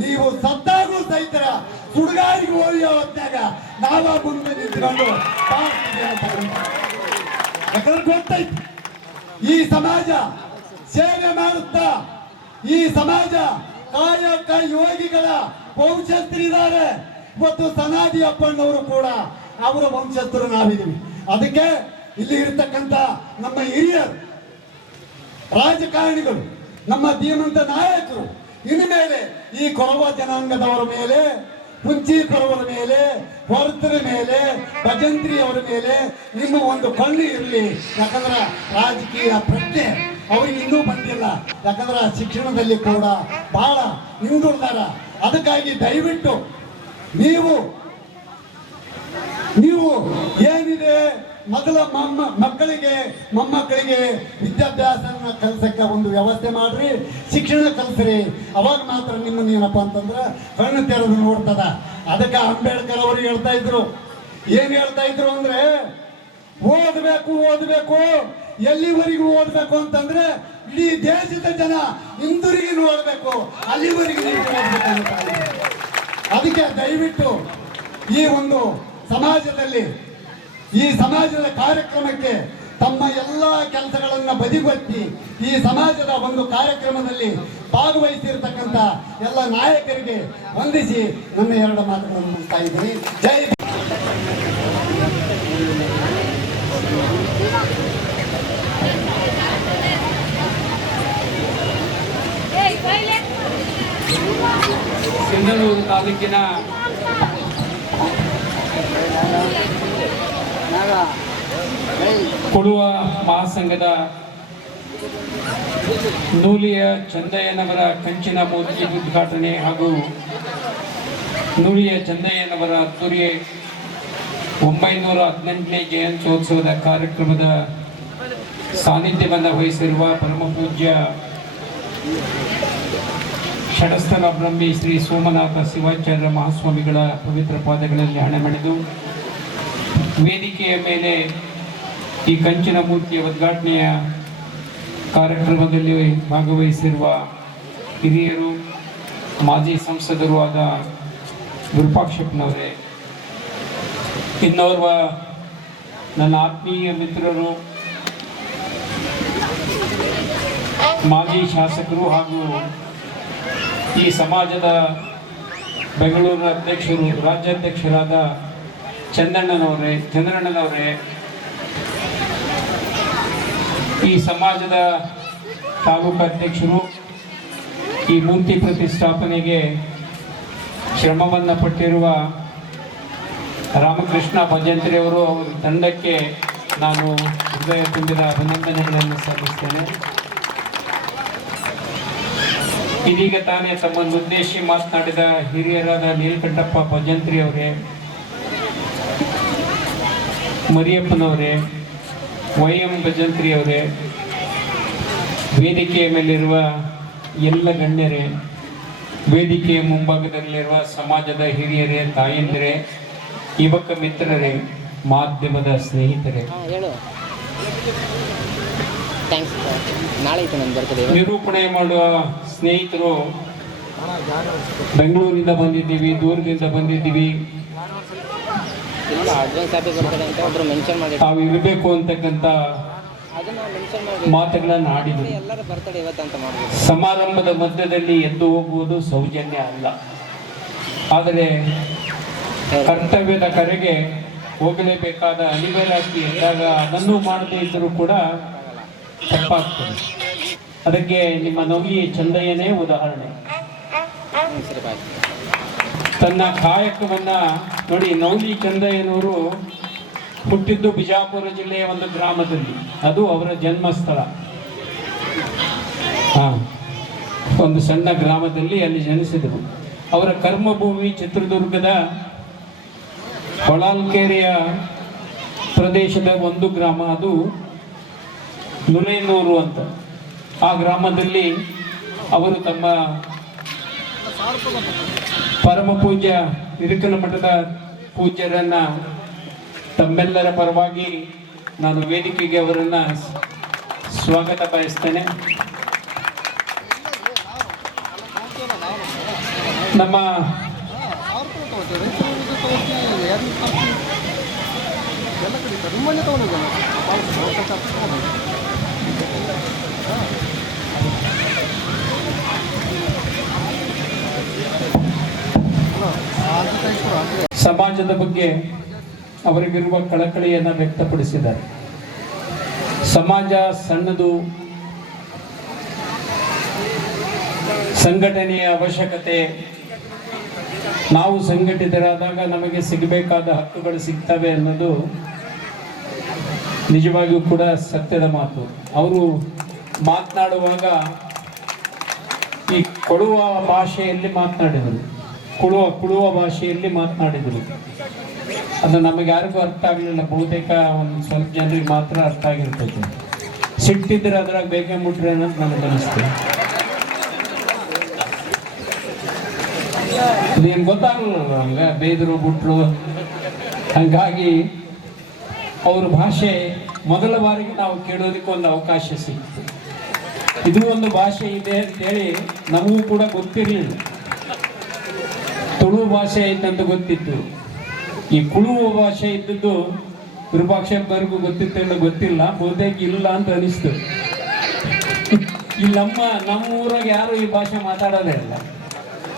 ನೀವು ಸತ್ತಾಗೂ ಸಹಿತರ ಸುಡುಗಾರಿಗೆ ಹೋಗಿ ಹೊತ್ತಾಗ ನಾವ ಮುಂದೆ ನಿಂತ್ಕೊಂಡು ಯಾಕಂದ್ರೆ ಗೊತ್ತೈತಿ ಈ ಸಮಾಜ ಸೇವೆ ಮಾಡುತ್ತಾ ಈ ಸಮಾಜ ಕಾಯಕ ಯೋಗಿಗಳ ವಂಶಸ್ಥರಿದ್ದಾರೆ ಇವತ್ತು ಸನಾದಿ ಅಪ್ಪಣ್ಣವರು ಕೂಡ ಅವರ ವಂಶಸ್ಥರು ನಾವಿದ್ದೀವಿ ಅದಕ್ಕೆ ಇಲ್ಲಿ ಇರತಕ್ಕಂತ ನಮ್ಮ ಹಿರಿಯರು ರಾಜಕಾರಣಿಗಳು ನಮ್ಮ ಧೀಮಂತ ನಾಯಕರು ಇನ್ನು ಮೇಲೆ ಈ ಕೊರವ ಜನಾಂಗದವರ ಮೇಲೆ ಕುಂಚಿ ಕೊರವರ ಮೇಲೆ ಹೊರತರ ಮೇಲೆ ಭಜಂತ್ರಿಯವರ ಮೇಲೆ ನಿಮ್ಮ ಒಂದು ಕಣ್ಣು ಇರಲಿ ಯಾಕಂದ್ರೆ ರಾಜಕೀಯ ಪ್ರಜ್ಞೆ ಅವ್ರಿಗೆ ಇನ್ನೂ ಬಂದಿಲ್ಲ ಯಾಕಂದ್ರೆ ಶಿಕ್ಷಣದಲ್ಲಿ ಕೂಡ ಬಹಳ ಹಿಂದುಳಿದಾರ ಅದಕ್ಕಾಗಿ ದಯವಿಟ್ಟು ನೀವು ಏನಿದೆ ಮೊದಲ ಮಕ್ಕಳಿಗೆ ಮೊಮ್ಮಕ್ಕಳಿಗೆ ವಿದ್ಯಾಭ್ಯಾಸನ ಕಲಿಸಕ್ಕೆ ಒಂದು ವ್ಯವಸ್ಥೆ ಮಾಡ್ರಿ ಶಿಕ್ಷಣ ಕಲಿಸ್ರಿ ಅವಾಗ ಮಾತ್ರ ನಿಮ್ಮನ್ನ ಏನಪ್ಪ ಅಂತಂದ್ರೆ ಕಣ್ಣು ತೆರೆದು ನೋಡ್ತದ ಅದಕ್ಕೆ ಅಂಬೇಡ್ಕರ್ ಅವರು ಹೇಳ್ತಾ ಇದ್ರು ಏನ್ ಹೇಳ್ತಾ ಇದ್ರು ಅಂದ್ರೆ ಓದಬೇಕು ಎಲ್ಲಿವರೆಗೂ ಓದಬೇಕು ಅಂತಂದ್ರೆ ಇಡೀ ದೇಶದ ಜನ ಹಿಂದಿರುಗಿ ನೋಡ್ಬೇಕು ಅಲ್ಲಿವರೆಗೂ ನೀವು ಓದಬೇಕು. ಅದಕ್ಕೆ ದಯವಿಟ್ಟು ಈ ಒಂದು ಸಮಾಜದಲ್ಲಿ ಈ ಸಮಾಜದ ಕಾರ್ಯಕ್ರಮಕ್ಕೆ ತಮ್ಮ ಎಲ್ಲ ಕೆಲಸಗಳನ್ನ ಬದಿಗೊತ್ತಿ ಈ ಸಮಾಜದ ಒಂದು ಕಾರ್ಯಕ್ರಮದಲ್ಲಿ ಭಾಗವಹಿಸಿರ್ತಕ್ಕಂಥ ಎಲ್ಲ ನಾಯಕರಿಗೆ ವಂದಿಸಿ ನನ್ನ 2 ಮಾತುಗಳನ್ನು ಮುಗಿಸ್ತಾ ಇದ್ದೀನಿ. ಜೈ ಸಿಂಧನೂರು ತಾಲೂಕಿನ ಕೊಡುವ ಮಹಾಸಂಘದ ನೂಲಿಯ ಚಂದಯ್ಯನವರ ಕಂಚಿನ ಮೂರ್ತಿ ಉದ್ಘಾಟನೆ ಹಾಗೂ ನೂಲಿಯ ಚಂದಯ್ಯನವರ ಅದ್ದೂರಿ 918ನೇ ಜಯಂತ್ಯೋತ್ಸವದ ಕಾರ್ಯಕ್ರಮದ ಸಾನ್ನಿಧ್ಯವನ್ನು ವಹಿಸಿರುವ ಪರಮ ಪೂಜ್ಯ ಷಡಸ್ಥಲ ಬ್ರಹ್ಮಿ ಶ್ರೀ ಸೋಮನಾಥ ಶಿವಾಚಾರ್ಯ ಮಹಾಸ್ವಾಮಿಗಳ ಪವಿತ್ರ ಪಾದಗಳಲ್ಲಿ ಹಣೆಮಣಿದು ವೇದಿಕೆಯ ಮೇಲೆ ಈ ಕಂಚಿನ ಮೂರ್ತಿಯ ಉದ್ಘಾಟನೆಯ ಕಾರ್ಯಕ್ರಮದಲ್ಲಿ ಭಾಗವಹಿಸಿರುವ ಹಿರಿಯರು ಮಾಜಿ ಸಂಸದರು ಆದ ವಿರೂಪಾಕ್ಷಪ್ಪನವರೇ, ಇನ್ನೋರ್ವ ನನ್ನ ಆತ್ಮೀಯ ಮಿತ್ರರು ಮಾಜಿ ಶಾಸಕರು ಹಾಗೂ ಈ ಸಮಾಜದ ಬೆಂಗಳೂರಿನ ಅಧ್ಯಕ್ಷರು ರಾಜ್ಯಾಧ್ಯಕ್ಷರಾದ ಚಂದ್ರಣ್ಣನವರೇ, ಈ ಸಮಾಜದ ತಾಲೂಕು ಅಧ್ಯಕ್ಷರು ಈ ಮೂರ್ತಿ ಪ್ರತಿಷ್ಠಾಪನೆಗೆ ಶ್ರಮವನ್ನು ಪಟ್ಟಿರುವ ರಾಮಕೃಷ್ಣ ಭಜಂತ್ರಿಯವರು ಅವರ ತಂಡಕ್ಕೆ ನಾನು ಹೃದಯ ತುಂಬಿದ ಅಭಿನಂದನೆಗಳನ್ನು ಸಲ್ಲಿಸ್ತೇನೆ. ಇದೀಗ ತಾನೇ ತಮ್ಮನ್ನು ಉದ್ದೇಶಿಸಿ ಮಾತನಾಡಿದ ಹಿರಿಯರಾದ ನೀಲಕಂಠಪ್ಪ ಭಜಂತ್ರಿ ಅವರೇ, ಮರಿಯಪ್ಪನವರೇ, ವೈ.ಎಂ. ಭಜಂತ್ರಿ ಅವರೇ, ವೇದಿಕೆಯ ಮೇಲಿರುವ ಎಲ್ಲ ಗಣ್ಯರೇ, ವೇದಿಕೆಯ ಮುಂಭಾಗದಲ್ಲಿರುವ ಸಮಾಜದ ಹಿರಿಯರೇ, ತಾಯಂದಿರೇ, ಯುವಕ ಮಿತ್ರರೇ, ಮಾಧ್ಯಮದ ಸ್ನೇಹಿತರೇ, ನಿರೂಪಣೆ ಮಾಡುವ ಸ್ನೇಹಿತರು, ಬೆಂಗಳೂರಿಂದ ಬಂದಿದ್ದೀವಿ, ದೂರದಿಂದ ಬಂದಿದ್ದೀವಿ, ತಾವು ಇರಬೇಕು ಅಂತಕ್ಕಂಥ ಮಾತುಗಳನ್ನು ಆಡಿದರು. ಸಮಾರಂಭದ ಮಧ್ಯದಲ್ಲಿ ಎದ್ದು ಹೋಗುವುದು ಸೌಜನ್ಯ ಅಲ್ಲ, ಆದರೆ ಕರ್ತವ್ಯದ ಕರೆಗೆ ಹೋಗಲೇಬೇಕಾದ ಅನಿವಾರ್ಯತೆ ಇದ್ದಾಗ ಅದನ್ನು ಮಾಡದೇ ಇದ್ದರೂ ಕೂಡ ತಪ್ಪಾಗ್ತದೆ. ಅದಕ್ಕೆ ನಿಮ್ಮ ನೌಲಿ ಚಂದಯ್ಯನೇ ಉದಾಹರಣೆ. ತನ್ನ ಕಾಯಕವನ್ನ ನೋಡಿ, ನೌಲಿ ಚಂದಯ್ಯನವರು ಹುಟ್ಟಿದ್ದು ಬಿಜಾಪುರ ಜಿಲ್ಲೆಯ ಒಂದು ಗ್ರಾಮದಲ್ಲಿ, ಅದು ಅವರ ಜನ್ಮಸ್ಥಳ. ಒಂದು ಸಣ್ಣ ಗ್ರಾಮದಲ್ಲಿ ಅಲ್ಲಿ ಜನಿಸಿದರು. ಅವರ ಕರ್ಮಭೂಮಿ ಚಿತ್ರದುರ್ಗದ ಹೊಳಲ್ಕೆರೆಯ ಪ್ರದೇಶದ ಒಂದು ಗ್ರಾಮ, ಅದು ನುಲೇನೂರು ಅಂತ. ಆ ಗ್ರಾಮದಲ್ಲಿ ಅವರು ತಮ್ಮ ಪರಮ ಪೂಜ್ಯ ಹಿರಕನ ಮಠದ ಪೂಜ್ಯರನ್ನ ತಮ್ಮೆಲ್ಲರ ಪರವಾಗಿ ನಾನು ವೇದಿಕೆಗೆ ಅವರನ್ನ ಸ್ವಾಗತ ಬಯಸ್ತೇನೆ. ನಮ್ಮ ಸಮಾಜದ ಬಗ್ಗೆ ಅವರಿಗಿರುವ ಕಳಕಳಿಯನ್ನು ವ್ಯಕ್ತಪಡಿಸಿದ್ದಾರೆ. ಸಮಾಜ ಸಣ್ಣದು, ಸಂಘಟನೆಯ ಅವಶ್ಯಕತೆ, ನಾವು ಸಂಘಟಿತರಾದಾಗ ನಮಗೆ ಸಿಗಬೇಕಾದ ಹಕ್ಕುಗಳು ಸಿಗ್ತವೆ ಅನ್ನೋದು ನಿಜವಾಗಿಯೂ ಕೂಡ ಸತ್ಯದ ಮಾತು. ಅವರು ಮಾತನಾಡುವಾಗ ಈ ಕೊಡುವ ಭಾಷೆಯಲ್ಲಿ ಮಾತನಾಡಿದರು, ಕುಳುವ ಭಾಷೆಯಲ್ಲಿ ಮಾತನಾಡಿದರು. ಅದು ನಮಗೆ ಯಾರಿಗೂ ಅರ್ಥ ಆಗಲಿಲ್ಲ, ಬಹುತೇಕ ಒಂದು ಸ್ವಲ್ಪ ಜನರಿಗೆ ಮಾತ್ರ ಅರ್ಥ ಆಗಿರ್ತೈತೆ. ಸಿಟ್ಟಿದ್ರೆ ಅದ್ರಾಗ ಬೇಗ ಮುಟ್ರೆ ಅನ್ನೋದು ನನಗೆ ಅನಿಸ್ತದೆ. ಅದೇನು ಗೊತ್ತಾಗಲ್ಲ ಹಂಗ ಬೇದರು ಬಿಟ್ರು. ಹಂಗಾಗಿ ಅವ್ರ ಭಾಷೆ ಮೊದಲ ಬಾರಿಗೆ ನಾವು ಕೇಳೋದಕ್ಕೆ ಒಂದು ಅವಕಾಶ ಸಿಕ್ತು. ಇದು ಒಂದು ಭಾಷೆ ಇದೆ ಅಂತೇಳಿ ನಮಗೂ ಕೂಡ ಗೊತ್ತಿರಲಿಲ್ಲ. ತುಳು ಭಾಷೆ ಐತಂತ ಗೊತ್ತಿತ್ತು. ಈ ಕುಳುವ ಭಾಷೆ ಇದ್ದದ್ದು ವಿರೂಪಾಕ್ಷಪ್ಪರಿಗೂ ಗೊತ್ತಿತ್ತು ಗೊತ್ತಿಲ್ಲ, ಬಹುತೇಕ ಇಲ್ಲ ಅಂತ ಅನಿಸ್ತು. ಇಲ್ಲಿ ನಮ್ಮ ಊರಾಗ ಯಾರು ಈ ಭಾಷೆ ಮಾತಾಡೋದೇ ಇಲ್ಲ.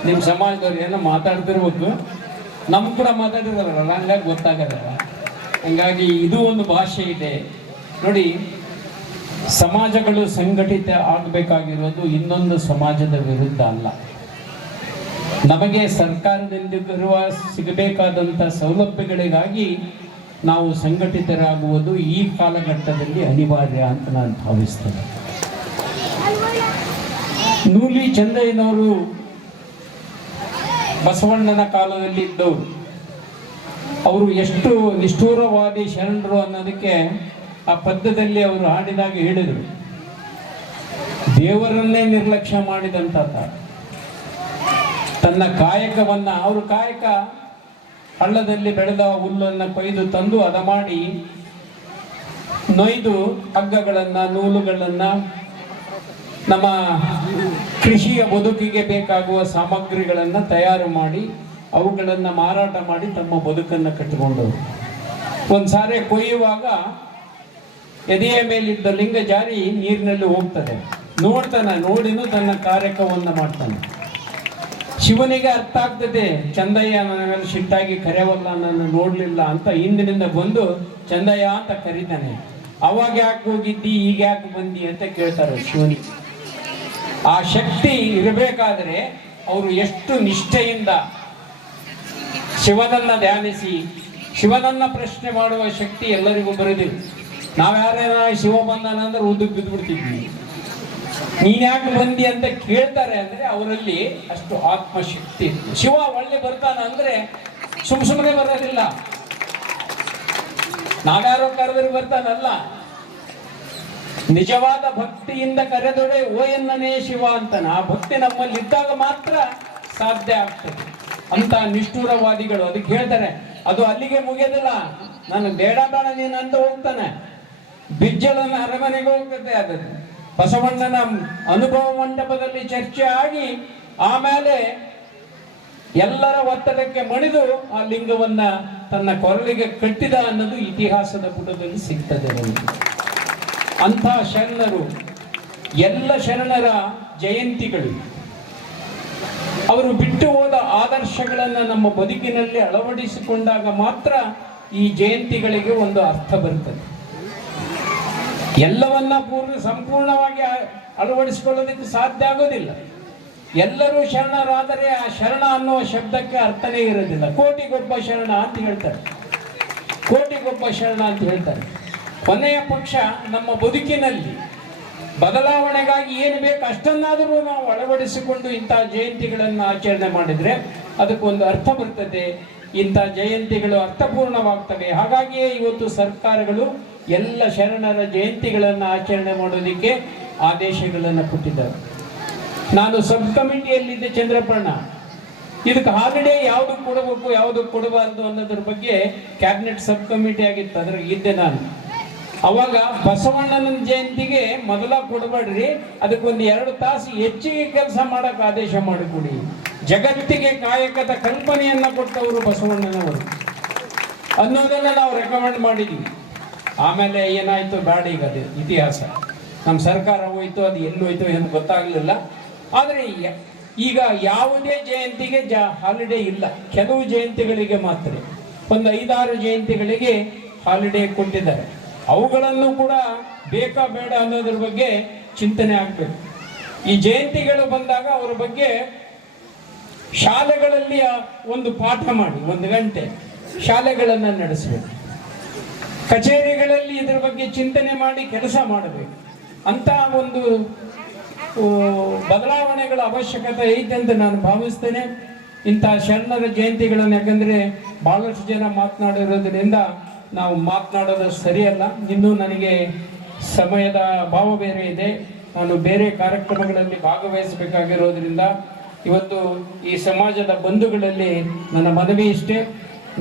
ನಿಮ್ಮ ಸಮಾಜದವ್ರು ಏನೋ ಮಾತಾಡ್ತಿರ್ಬೇಕು, ನಮ್ಗೆ ಕೂಡ ಮಾತಾಡಿದಾರಲ್ಲ, ಹಂಗಾಗಿ ಗೊತ್ತಾಗಲ್ಲ. ಹಂಗಾಗಿ ಇದು ಒಂದು ಭಾಷೆ ಇದೆ ನೋಡಿ. ಸಮಾಜಗಳು ಸಂಘಟಿತ ಆಗಬೇಕಾಗಿರೋದು ಇನ್ನೊಂದು ಸಮಾಜದ ವಿರುದ್ಧ ಅಲ್ಲ. ನಮಗೆ ಸರ್ಕಾರದಿಂದ ಸಿಗಬೇಕಾದಂಥ ಸೌಲಭ್ಯಗಳಿಗಾಗಿ ನಾವು ಸಂಘಟಿತರಾಗುವುದು ಈ ಕಾಲಘಟ್ಟದಲ್ಲಿ ಅನಿವಾರ್ಯ ಅಂತ ನಾನು ಭಾವಿಸ್ತೇನೆ. ನೂಲಿ ಚಂದಯ್ಯನವರು ಬಸವಣ್ಣನ ಕಾಲದಲ್ಲಿ ಇದ್ದವರು. ಅವರು ಎಷ್ಟು ನಿಷ್ಠೂರವಾದಿ ಶರಣರು ಅನ್ನೋದಕ್ಕೆ ಆ ಪದ್ಯದಲ್ಲಿ ಅವರು ಹಾಡಿದಾಗ ಹೇಳಿದರು. ದೇವರನ್ನೇ ನಿರ್ಲಕ್ಷ್ಯ ಮಾಡಿದಂತ ತನ್ನ ಕಾಯಕವನ್ನ, ಅವ್ರ ಕಾಯಕ ಹಳ್ಳದಲ್ಲಿ ಬೆಳೆದ ಹುಲ್ಲನ್ನು ಕೊಯ್ದು ತಂದು ಹದ ಮಾಡಿ ನೊಯ್ದು ಹಗ್ಗಗಳನ್ನ, ನೂಲುಗಳನ್ನ, ನಮ್ಮ ಕೃಷಿಯ ಬದುಕಿಗೆ ಬೇಕಾಗುವ ಸಾಮಗ್ರಿಗಳನ್ನ ತಯಾರು ಮಾಡಿ ಅವುಗಳನ್ನ ಮಾರಾಟ ಮಾಡಿ ತಮ್ಮ ಬದುಕನ್ನು ಕಟ್ಟಿಕೊಂಡವರು. ಒಂದ್ಸಾರಿ ಕೊಯ್ಯುವಾಗ ಎದೆಯ ಮೇಲಿದ್ದ ಲಿಂಗ ಜಾರಿ ನೀರಿನಲ್ಲಿ ಹೋಗ್ತದೆ. ನೋಡಿನೂ ತನ್ನ ಕಾರ್ಯಕವನ್ನು ಮಾಡ್ತಾನೆ. ಶಿವನಿಗೆ ಅರ್ಥ ಆಗ್ತದೆ, ಚಂದಯ್ಯ ನನ್ನ ಮೇಲೆ ಸಿಟ್ಟಾಗಿ ಕರೆಯವಲ್ಲ, ನನ್ನ ನೋಡ್ಲಿಲ್ಲ ಅಂತ ಹಿಂದಿನಿಂದ ಬಂದು ಚಂದಯ್ಯ ಅಂತ ಕರೀತಾನೆ. ಅವಾಗ ಯಾಕೆ ಹೋಗಿದ್ದಿ ಈಗ ಯಾಕೆ ಬಂದಿ ಅಂತ ಕೇಳ್ತಾರೆ ಶಿವನಿಗೆ. ಆ ಶಕ್ತಿ ಇರಬೇಕಾದ್ರೆ ಅವರು ಎಷ್ಟು ನಿಷ್ಠೆಯಿಂದ ಶಿವನನ್ನ ಧ್ಯಾನಿಸಿ ಶಿವನನ್ನ ಪ್ರಶ್ನೆ ಮಾಡುವ ಶಕ್ತಿ ಎಲ್ಲರಿಗೂ ಬರೋದಿಲ್ಲ. ನಾವ್ಯಾರೇನ ಶಿವ ಬಂದನ ಅಂದ್ರೆ ಉದ್ದಕ್ಕೆ ಬಿದ್ದುಬಿಡ್ತಿದ್ವಿ. ನೀನ್ ಯಾಕೆ ಬಂದಿ ಅಂತ ಕೇಳ್ತಾರೆ ಅಂದ್ರೆ ಅವರಲ್ಲಿ ಅಷ್ಟು ಆತ್ಮಶಕ್ತಿ. ಶಿವ ಒಳ್ಳೆ ಬರ್ತಾನ ಅಂದ್ರೆ ಸುಮ್ಮನೆ ಬರೋದಿಲ್ಲ, ನಾವ್ಯಾರೋ ಕರೆದ್ರೆ ಬರ್ತಾನಲ್ಲ. ನಿಜವಾದ ಭಕ್ತಿಯಿಂದ ಕರೆದೊಡೆ ಓ ಎನ್ನನೇ ಶಿವ ಅಂತಾನ. ಆ ಭಕ್ತಿ ನಮ್ಮಲ್ಲಿ ಇದ್ದಾಗ ಮಾತ್ರ ಸಾಧ್ಯ ಆಗ್ತದೆ. ಅಂತ ನಿಷ್ಠುರವಾದಿಗಳು ಅದಕ್ಕೆ ಹೇಳ್ತಾರೆ, ಅದು ಅಲ್ಲಿಗೆ ಮುಗಿಯೋದಿಲ್ಲ. ನಾನು ಬೇಡ ಬೇಡ ನೀನು ಅಂತ ಹೋಗ್ತಾನೆ. ಬಿಜ್ಜಳನ ಅರಮನೆಗೆ ಹೋಗ್ತದೆ. ಅದು ಬಸವಣ್ಣನ ಅನುಭವ ಮಂಟಪದಲ್ಲಿ ಚರ್ಚೆ ಆಗಿ ಆಮೇಲೆ ಎಲ್ಲರ ಒತ್ತಡಕ್ಕೆ ಮಣಿದು ಆ ಲಿಂಗವನ್ನ ತನ್ನ ಕೊರಳಿಗೆ ಕಟ್ಟಿದ ಅನ್ನೋದು ಇತಿಹಾಸದ ಪುಟದಲ್ಲಿ ಸಿಗ್ತದೆ ನಮಗೆ. ಅಂಥ ಶರಣರು, ಎಲ್ಲ ಶರಣರ ಜಯಂತಿಗಳು, ಅವರು ಬಿಟ್ಟು ಹೋದ ಆದರ್ಶಗಳನ್ನ ನಮ್ಮ ಬದುಕಿನಲ್ಲಿ ಅಳವಡಿಸಿಕೊಂಡಾಗ ಮಾತ್ರ ಈ ಜಯಂತಿಗಳಿಗೆ ಒಂದು ಅರ್ಥ ಬರ್ತದೆ. ಎಲ್ಲವನ್ನ ಸಂಪೂರ್ಣವಾಗಿ ಅಳವಡಿಸಿಕೊಳ್ಳೋದಕ್ಕೆ ಸಾಧ್ಯ ಆಗೋದಿಲ್ಲ. ಎಲ್ಲರೂ ಶರಣರಾದರೆ ಆ ಶರಣ ಅನ್ನುವ ಶಬ್ದಕ್ಕೆ ಅರ್ಥನೇ ಇರೋದಿಲ್ಲ. ಕೋಟಿಗೊಬ್ಬ ಶರಣ ಅಂತ ಹೇಳ್ತಾರೆ, ಕೋಟಿಗೊಬ್ಬ ಶರಣ ಅಂತ ಹೇಳ್ತಾರೆ. ಕೊನೆಯ ಪಕ್ಷ ನಮ್ಮ ಬದುಕಿನಲ್ಲಿ ಬದಲಾವಣೆಗಾಗಿ ಏನು ಬೇಕು ಅಷ್ಟನ್ನಾದರೂ ನಾವು ಅಳವಡಿಸಿಕೊಂಡು ಇಂಥ ಜಯಂತಿಗಳನ್ನು ಆಚರಣೆ ಮಾಡಿದರೆ ಅದಕ್ಕೊಂದು ಅರ್ಥ ಬರ್ತದೆ. ಇಂಥ ಜಯಂತಿಗಳು ಅರ್ಥಪೂರ್ಣವಾಗ್ತವೆ. ಹಾಗಾಗಿಯೇ ಇವತ್ತು ಸರ್ಕಾರಗಳು ಎಲ್ಲ ಶರಣರ ಜಯಂತಿಗಳನ್ನು ಆಚರಣೆ ಮಾಡೋದಕ್ಕೆ ಆದೇಶಗಳನ್ನು ಕೊಟ್ಟಿದ್ದಾರೆ. ನಾನು ಸಬ್ ಕಮಿಟಿಯಲ್ಲಿದ್ದೆ ಚಂದ್ರಪ್ಪಣ್ಣ. ಇದಕ್ಕೆ ಹಾಲಿಡೇ ಯಾವುದು ಕೊಡಬೇಕು ಯಾವುದು ಕೊಡಬಾರ್ದು ಅನ್ನೋದ್ರ ಬಗ್ಗೆ ಕ್ಯಾಬಿನೆಟ್ ಸಬ್ ಕಮಿಟಿ ಆಗಿತ್ತು, ಅದ್ರಾಗ ಇದ್ದೆ ನಾನು. ಅವಾಗ ಬಸವಣ್ಣನ ಜಯಂತಿಗೆ ಮೊದಲ ಕೊಡಬೇಡ್ರಿ, ಅದಕ್ಕೊಂದು 2 ತಾಸು ಹೆಚ್ಚಿಗೆ ಕೆಲಸ ಮಾಡಕ್ಕೆ ಆದೇಶ ಮಾಡಿಕೊಡಿ. ಜಗತ್ತಿಗೆ ಕಾಯಕದ ಕಲ್ಪನೆಯನ್ನ ಕೊಟ್ಟವರು ಬಸವಣ್ಣನವರು ಅನ್ನೋದನ್ನ ನಾವು ರೆಕಮೆಂಡ್ ಮಾಡಿದ್ವಿ. ಆಮೇಲೆ ಏನಾಯ್ತು ಬೇಡ, ಈಗ ಅದು ಇತಿಹಾಸ. ನಮ್ಮ ಸರ್ಕಾರ ಹೋಯ್ತು, ಅದು ಎಲ್ಲಿ ಹೋಯ್ತು ಏನು ಗೊತ್ತಾಗ್ಲಿಲ್ಲ. ಆದರೆ ಈಗ ಯಾವುದೇ ಜಯಂತಿಗೆ ಹಾಲಿಡೇ ಇಲ್ಲ. ಕೆಲವು ಜಯಂತಿಗಳಿಗೆ ಮಾತ್ರ, ಒಂದು 5-6 ಜಯಂತಿಗಳಿಗೆ ಹಾಲಿಡೇ ಕೊಟ್ಟಿದ್ದಾರೆ. ಅವುಗಳನ್ನು ಕೂಡ ಬೇಕಾ ಬೇಡ ಅನ್ನೋದ್ರ ಬಗ್ಗೆ ಚಿಂತನೆ ಆಗಬೇಕು. ಈ ಜಯಂತಿಗಳು ಬಂದಾಗ ಅವರ ಬಗ್ಗೆ ಶಾಲೆಗಳಲ್ಲಿ ಒಂದು ಪಾಠ ಮಾಡಿ 1 ಗಂಟೆ ಶಾಲೆಗಳನ್ನು ನಡೆಸಬೇಕು. ಕಚೇರಿಗಳಲ್ಲಿ ಇದರ ಬಗ್ಗೆ ಚಿಂತನೆ ಮಾಡಿ ಕೆಲಸ ಮಾಡಬೇಕು. ಅಂತ ಒಂದು ಬದಲಾವಣೆಗಳ ಅವಶ್ಯಕತೆ ಐತೆ ಅಂತ ನಾನು ಭಾವಿಸ್ತೇನೆ. ಇಂಥ ಶರಣರ ಜಯಂತಿಗಳನ್ನು, ಯಾಕಂದರೆ ಬಹಳಷ್ಟು ಜನ ಮಾತನಾಡಿರೋದ್ರಿಂದ ನಾವು ಮಾತನಾಡೋದು ಸರಿಯಲ್ಲ. ಇನ್ನೂ ನನಗೆ ಸಮಯದ ಅಭಾವ ಬೇರೆ ಇದೆ. ನಾನು ಬೇರೆ ಕಾರ್ಯಕ್ರಮಗಳಲ್ಲಿ ಭಾಗವಹಿಸಬೇಕಾಗಿರೋದ್ರಿಂದ ಇವತ್ತು ಈ ಸಮಾಜದ ಬಂಧುಗಳಲ್ಲಿ ನನ್ನ ಮನವಿ ಇಷ್ಟೇ,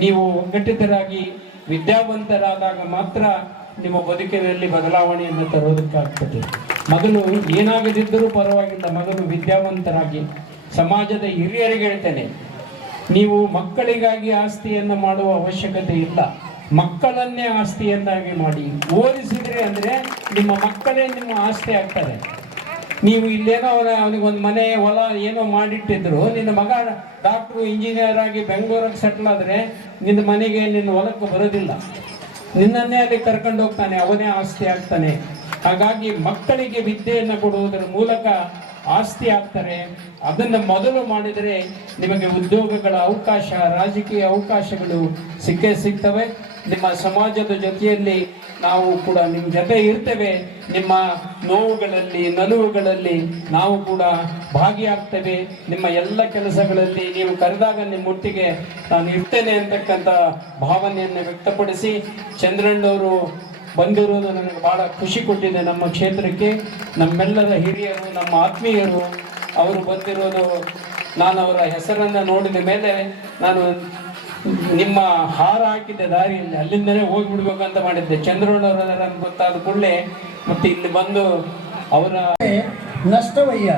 ನೀವು ಒಗ್ಗಟ್ಟಿತರಾಗಿ ವಿದ್ಯಾವಂತರಾದಾಗ ಮಾತ್ರ ನಿಮ್ಮ ಬದುಕಿನಲ್ಲಿ ಬದಲಾವಣೆಯನ್ನು ತರೋದಕ್ಕಾಗ್ತದೆ. ಮೊದಲು ಏನಾಗದಿದ್ದರೂ ಪರವಾಗಿಲ್ಲ, ಮೊದಲು ವಿದ್ಯಾವಂತರಾಗಿ. ಸಮಾಜದ ಹಿರಿಯರಿಗೆ ಹೇಳ್ತೇನೆ, ನೀವು ಮಕ್ಕಳಿಗಾಗಿ ಆಸ್ತಿಯನ್ನು ಮಾಡುವ ಅವಶ್ಯಕತೆ ಇಲ್ಲ, ಮಕ್ಕಳನ್ನೇ ಆಸ್ತಿಯನ್ನಾಗಿ ಮಾಡಿ. ಓದಿಸಿದ್ರೆ ಅಂದರೆ ನಿಮ್ಮ ಮಕ್ಕಳೇ ನಿಮ್ಮ ಆಸ್ತಿ ಆಗ್ತಾರೆ. ನೀವು ಇಲ್ಲೇನೋ ಅವನಿಗೊಂದು ಮನೆ ಹೊಲ ಏನೋ ಮಾಡಿಟ್ಟಿದ್ರು, ನಿನ್ನ ಮಗ ಡಾಕ್ಟ್ರು ಇಂಜಿನಿಯರ್ ಆಗಿ ಬೆಂಗಳೂರಿಗೆ ಸೆಟ್ಲ್ ಆದರೆ ನಿನ್ನ ಮನೆಗೆ ನಿನ್ನ ಹೊಲಕ್ಕೆ ಬರೋದಿಲ್ಲ, ನಿನ್ನನ್ನೇ ಅಲ್ಲಿ ಕರ್ಕೊಂಡು ಹೋಗ್ತಾನೆ, ಅವನೇ ಆಸ್ತಿ ಆಗ್ತಾನೆ. ಹಾಗಾಗಿ ಮಕ್ಕಳಿಗೆ ವಿದ್ಯೆಯನ್ನು ಕೊಡುವುದರ ಮೂಲಕ ಆಸ್ತಿ ಆಗ್ತಾರೆ. ಅದನ್ನು ಮೊದಲು ಮಾಡಿದರೆ ನಿಮಗೆ ಉದ್ಯೋಗಗಳ ಅವಕಾಶ, ರಾಜಕೀಯ ಅವಕಾಶಗಳು ಸಿಗ್ತವೆ. ನಿಮ್ಮ ಸಮಾಜದ ಜೊತೆಯಲ್ಲಿ ನಾವು ಕೂಡ ನಿಮ್ಮ ಜೊತೆ ಇರ್ತೇವೆ. ನಿಮ್ಮ ನೋವುಗಳಲ್ಲಿ ನಲುವುಗಳಲ್ಲಿ ನಾವು ಕೂಡ ಭಾಗಿಯಾಗ್ತೇವೆ. ನಿಮ್ಮ ಎಲ್ಲ ಕೆಲಸಗಳಲ್ಲಿ ನೀವು ಕರೆದಾಗ ನಿಮ್ಮೊಟ್ಟಿಗೆ ನಾನು ಇರ್ತೇನೆ ಅಂತಕ್ಕಂಥ ಭಾವನೆಯನ್ನು ವ್ಯಕ್ತಪಡಿಸಿ, ಚಂದ್ರಣ್ಣವರು ಬಂದಿರೋದು ನನಗೆ ಬಹಳ ಖುಷಿ ಕೊಟ್ಟಿದೆ. ನಮ್ಮ ಕ್ಷೇತ್ರಕ್ಕೆ ನಮ್ಮೆಲ್ಲರ ಹಿರಿಯರು, ನಮ್ಮ ಆತ್ಮೀಯರು ಅವರು ಬಂದಿರೋದು, ನಾನು ಅವರ ಹೆಸರನ್ನು ನೋಡಿದ ಮೇಲೆ ನಾನು ನಿಮ್ಮ ಹಾರ ಹಾಕಿದ್ದೆ ದಾರಿಯಲ್ಲಿ, ಅಲ್ಲಿಂದಲೇ ಹೋಗಿಬಿಡ್ಬೇಕಂತ ಮಾಡಿದ್ದೆ. ಚಂದ್ರಣ್ಣವರ ಗೊತ್ತಾದ ಕೂಡಲೇ ಮತ್ತೆ ಇಲ್ಲಿ ಬಂದು ಅವರ ನಷ್ಟವಯ್ಯ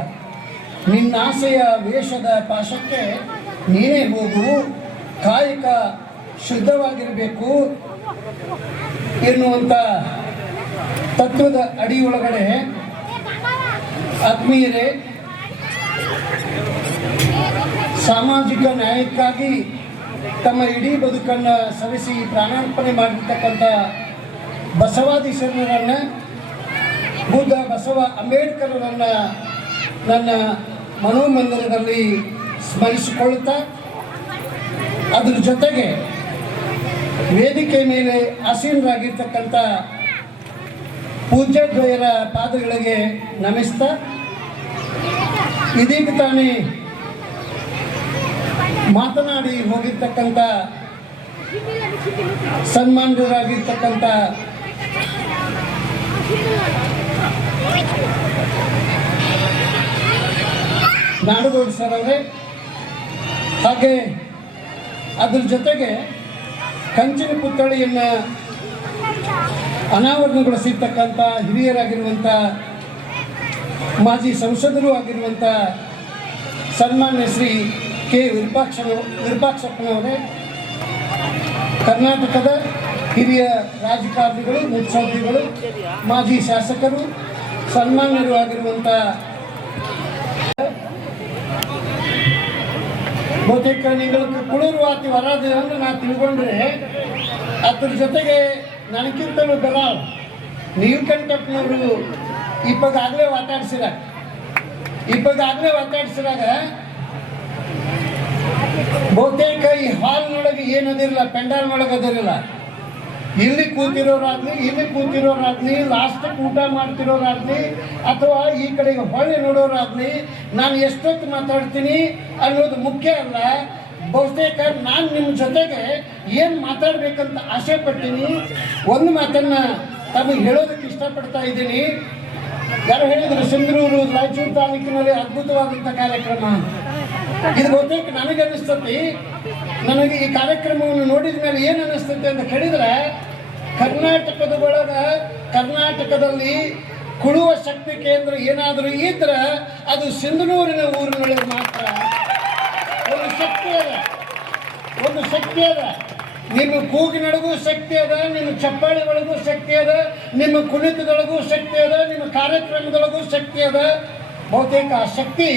ನಿನ್ನಾಸೆಯ ವೇಷದ ಪಾಶಕ್ಕೆ ನೀನೇ ಹೋಗು, ಕಾಯಕ ಶುದ್ಧವಾಗಿರಬೇಕು ಎನ್ನುವಂಥ ತತ್ವದ ಅಡಿಯೊಳಗಡೆ ಆತ್ಮೀಯರೇ, ಸಾಮಾಜಿಕ ನ್ಯಾಯಕ್ಕಾಗಿ ತಮ್ಮ ಇಡೀ ಬದುಕನ್ನು ಸವಿಸಿ ಪ್ರಾಣಾರ್ಪಣೆ ಮಾಡಿರ್ತಕ್ಕಂಥ ಬಸವಾದಿ ಶರಣರನ್ನು, ಬುದ್ಧ ಬಸವ ಅಂಬೇಡ್ಕರರನ್ನು ನನ್ನ ಮನೋಮಂದಿರದಲ್ಲಿ ಸ್ಮರಿಸಿಕೊಳ್ಳುತ್ತಾ, ಅದರ ಜೊತೆಗೆ ವೇದಿಕೆ ಮೇಲೆ ಆಸೀನರಾಗಿರ್ತಕ್ಕಂಥ ಪೂಜ್ಯದ್ವಯರ ಪಾದಗಳಿಗೆ ನಮಿಸ್ತಾ, ಇದೀಗ ತಾನೇ ಮಾತನಾಡಿ ಹೋಗಿರ್ತಕ್ಕಂಥ ಸನ್ಮಾನ್ಯರಾಗಿರ್ತಕ್ಕಂಥ ನಾಡಗೌಡ ಸರ್ ಅವರೇ, ಹಾಗೆ ಅದ್ರ ಜೊತೆಗೆ ಕಂಚಿನ ಪುತ್ಥಳಿಯನ್ನು ಅನಾವರಣಗೊಳಿಸಿರ್ತಕ್ಕಂಥ ಹಿರಿಯರಾಗಿರುವಂಥ ಮಾಜಿ ಸಂಸದರು ಆಗಿರುವಂಥ ಸನ್ಮಾನ್ಯ ಶ್ರೀ ಕೆ ವಿರೂಪಾಕ್ಷಪ್ಪನವರೇ, ಕರ್ನಾಟಕದ ಹಿರಿಯ ರಾಜಕಾರಣಿಗಳು, ಮುತ್ಸದ್ದಿಗಳು, ಮಾಜಿ ಶಾಸಕರು, ಸನ್ಮಾನ್ಯರು ಆಗಿರುವಂಥ ಬಹುತೇಕ ನೀವು ಕುಳಿರುವಾತಿ ವರಾದ ಅಂದ್ರೆ ನಾನು ತಿಳ್ಕೊಂಡ್ರೆ ಅದ್ರ ಜೊತೆಗೆ ನನಗಿಂತಲೂ ಬೆಲಾವ್ ನೀಲ್ಕಂಠಪ್ಪನವರು ಇಪ್ಪಗಾಗಲೇ ಮಾತಾಡ್ಸಿದಾಗ ಬಹುತೇಕ ಈ ಹಾಲ್ನೊಳಗೆ ಏನದಿರಲ್ಲ, ಪೆಂಡಾಲ್ನೊಳಗೆ ಅದಿರಲ್ಲ, ಇಲ್ಲಿ ಕೂತಿರೋರಾಗ್ಲಿ ಲಾಸ್ಟಿಗೆ ಊಟ ಮಾಡ್ತಿರೋರಾಗ್ಲಿ ಅಥವಾ ಈ ಕಡೆಗೆ ಹೊಳೆ ನೋಡೋರಾಗ್ಲಿ ನಾನು ಎಷ್ಟೊತ್ತು ಮಾತಾಡ್ತೀನಿ ಅನ್ನೋದು ಮುಖ್ಯ ಅಲ್ಲ. ಬಹುತೇಕ ನಾನು ನಿಮ್ಮ ಜೊತೆಗೆ ಏನು ಮಾತಾಡ್ಬೇಕಂತ ಆಸೆ ಪಡ್ತೀನಿ. ಒಂದು ಮಾತನ್ನ ತಮಗೆ ಹೇಳೋದಕ್ಕೆ ಇಷ್ಟಪಡ್ತಾ ಇದ್ದೀನಿ. ಯಾರು ಹೇಳಿದ್ರು ಸಿಂಧನೂರು ರಾಯಚೂರು ತಾಲೂಕಿನಲ್ಲಿ ಅದ್ಭುತವಾದಂಥ ಕಾರ್ಯಕ್ರಮ. ಇದು ಬಹುತೇಕ ನನಗೆ ಅನ್ನಿಸ್ತತಿ, ನನಗೆ ಈ ಕಾರ್ಯಕ್ರಮವನ್ನು ನೋಡಿದ ಮೇಲೆ ಏನು ಅನ್ನಿಸ್ತೈತೆ ಅಂತ ಕೇಳಿದ್ರೆ, ಕರ್ನಾಟಕದಲ್ಲಿ ಕುಳುವ ಶಕ್ತಿ ಕೇಂದ್ರ ಏನಾದರೂ ಇದ್ರೆ ಅದು ಸಿಂಧನೂರಿನ ಊರಿನೊಳಗೆ ಮಾತ್ರ. ಒಂದು ಶಕ್ತಿ ಅದ, ನಿಮ್ಮ ಕೂಗಿನೊಳಗೂ ಶಕ್ತಿ ಅದ, ನಿಮ್ಮ ಚಪ್ಪಾಳಿ ಒಳಗೂ ಶಕ್ತಿ ಅದ, ನಿಮ್ಮ ಕುಣಿತದೊಳಗೂ ಶಕ್ತಿ ಅದ, ನಿಮ್ಮ ಕಾರ್ಯಕ್ರಮದೊಳಗೂ ಶಕ್ತಿ ಅದ. ಬಹುತೇಕ ಆ ಶಕ್ತಿ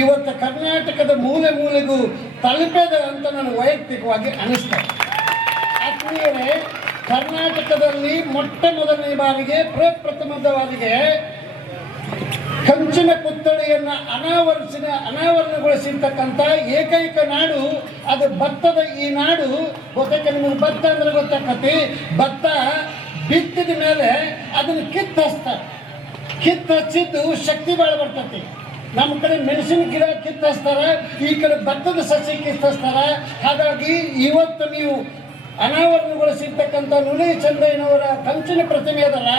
ಇವತ್ತು ಕರ್ನಾಟಕದ ಮೂಲೆ ಮೂಲೆಗೂ ತಲುಪದ ಅಂತ ನನಗೆ ವೈಯಕ್ತಿಕವಾಗಿ ಅನಿಸ್ತದೆ. ಆತ್ಮೀಯರೇ, ಕರ್ನಾಟಕದಲ್ಲಿ ಮೊಟ್ಟ ಮೊದಲನೇ ಬಾರಿಗೆ ಪ್ರಪ್ರಥಮವಾರಿಗೆ ಕಂಚಿನ ಪುತ್ಥಳಿಯನ್ನು ಅನಾವರಣಗೊಳಿಸಿರ್ತಕ್ಕಂಥ ಏಕೈಕ ನಾಡು ಅದು ಭತ್ತದ ಈ ನಾಡು. ಬಹುತೇಕ ನಿಮಗೆ ಭತ್ತ ಅಂದ್ರೆ ಗೊತ್ತಾಗತ್ತೆ. ಭತ್ತ ಬಿತ್ತಿದ ಮೇಲೆ ಅದನ್ನು ಕಿತ್ತು ಹಚ್ಚಿದ್ದು ಶಕ್ತಿ ಭಾಳ ಬರ್ತೈತಿ. ನಮ್ಮ ಕಡೆ ಮೆಣಸಿನ ಗಿಡ ಕಿತ್ತಸ್ತಾರೆ, ಈ ಕಡೆ ಭತ್ತದ ಸಸಿ ಕಿತ್ತಸ್ತಾರೆ. ಹಾಗಾಗಿ ಇವತ್ತು ನೀವು ಅನಾವರಣಗೊಳಿಸಿರ್ತಕ್ಕಂಥ ನುಲಿ ಚಂದಯ್ಯನವರ ಕಂಚಿನ ಪ್ರತಿಮೆ ಅದಲ್ಲ,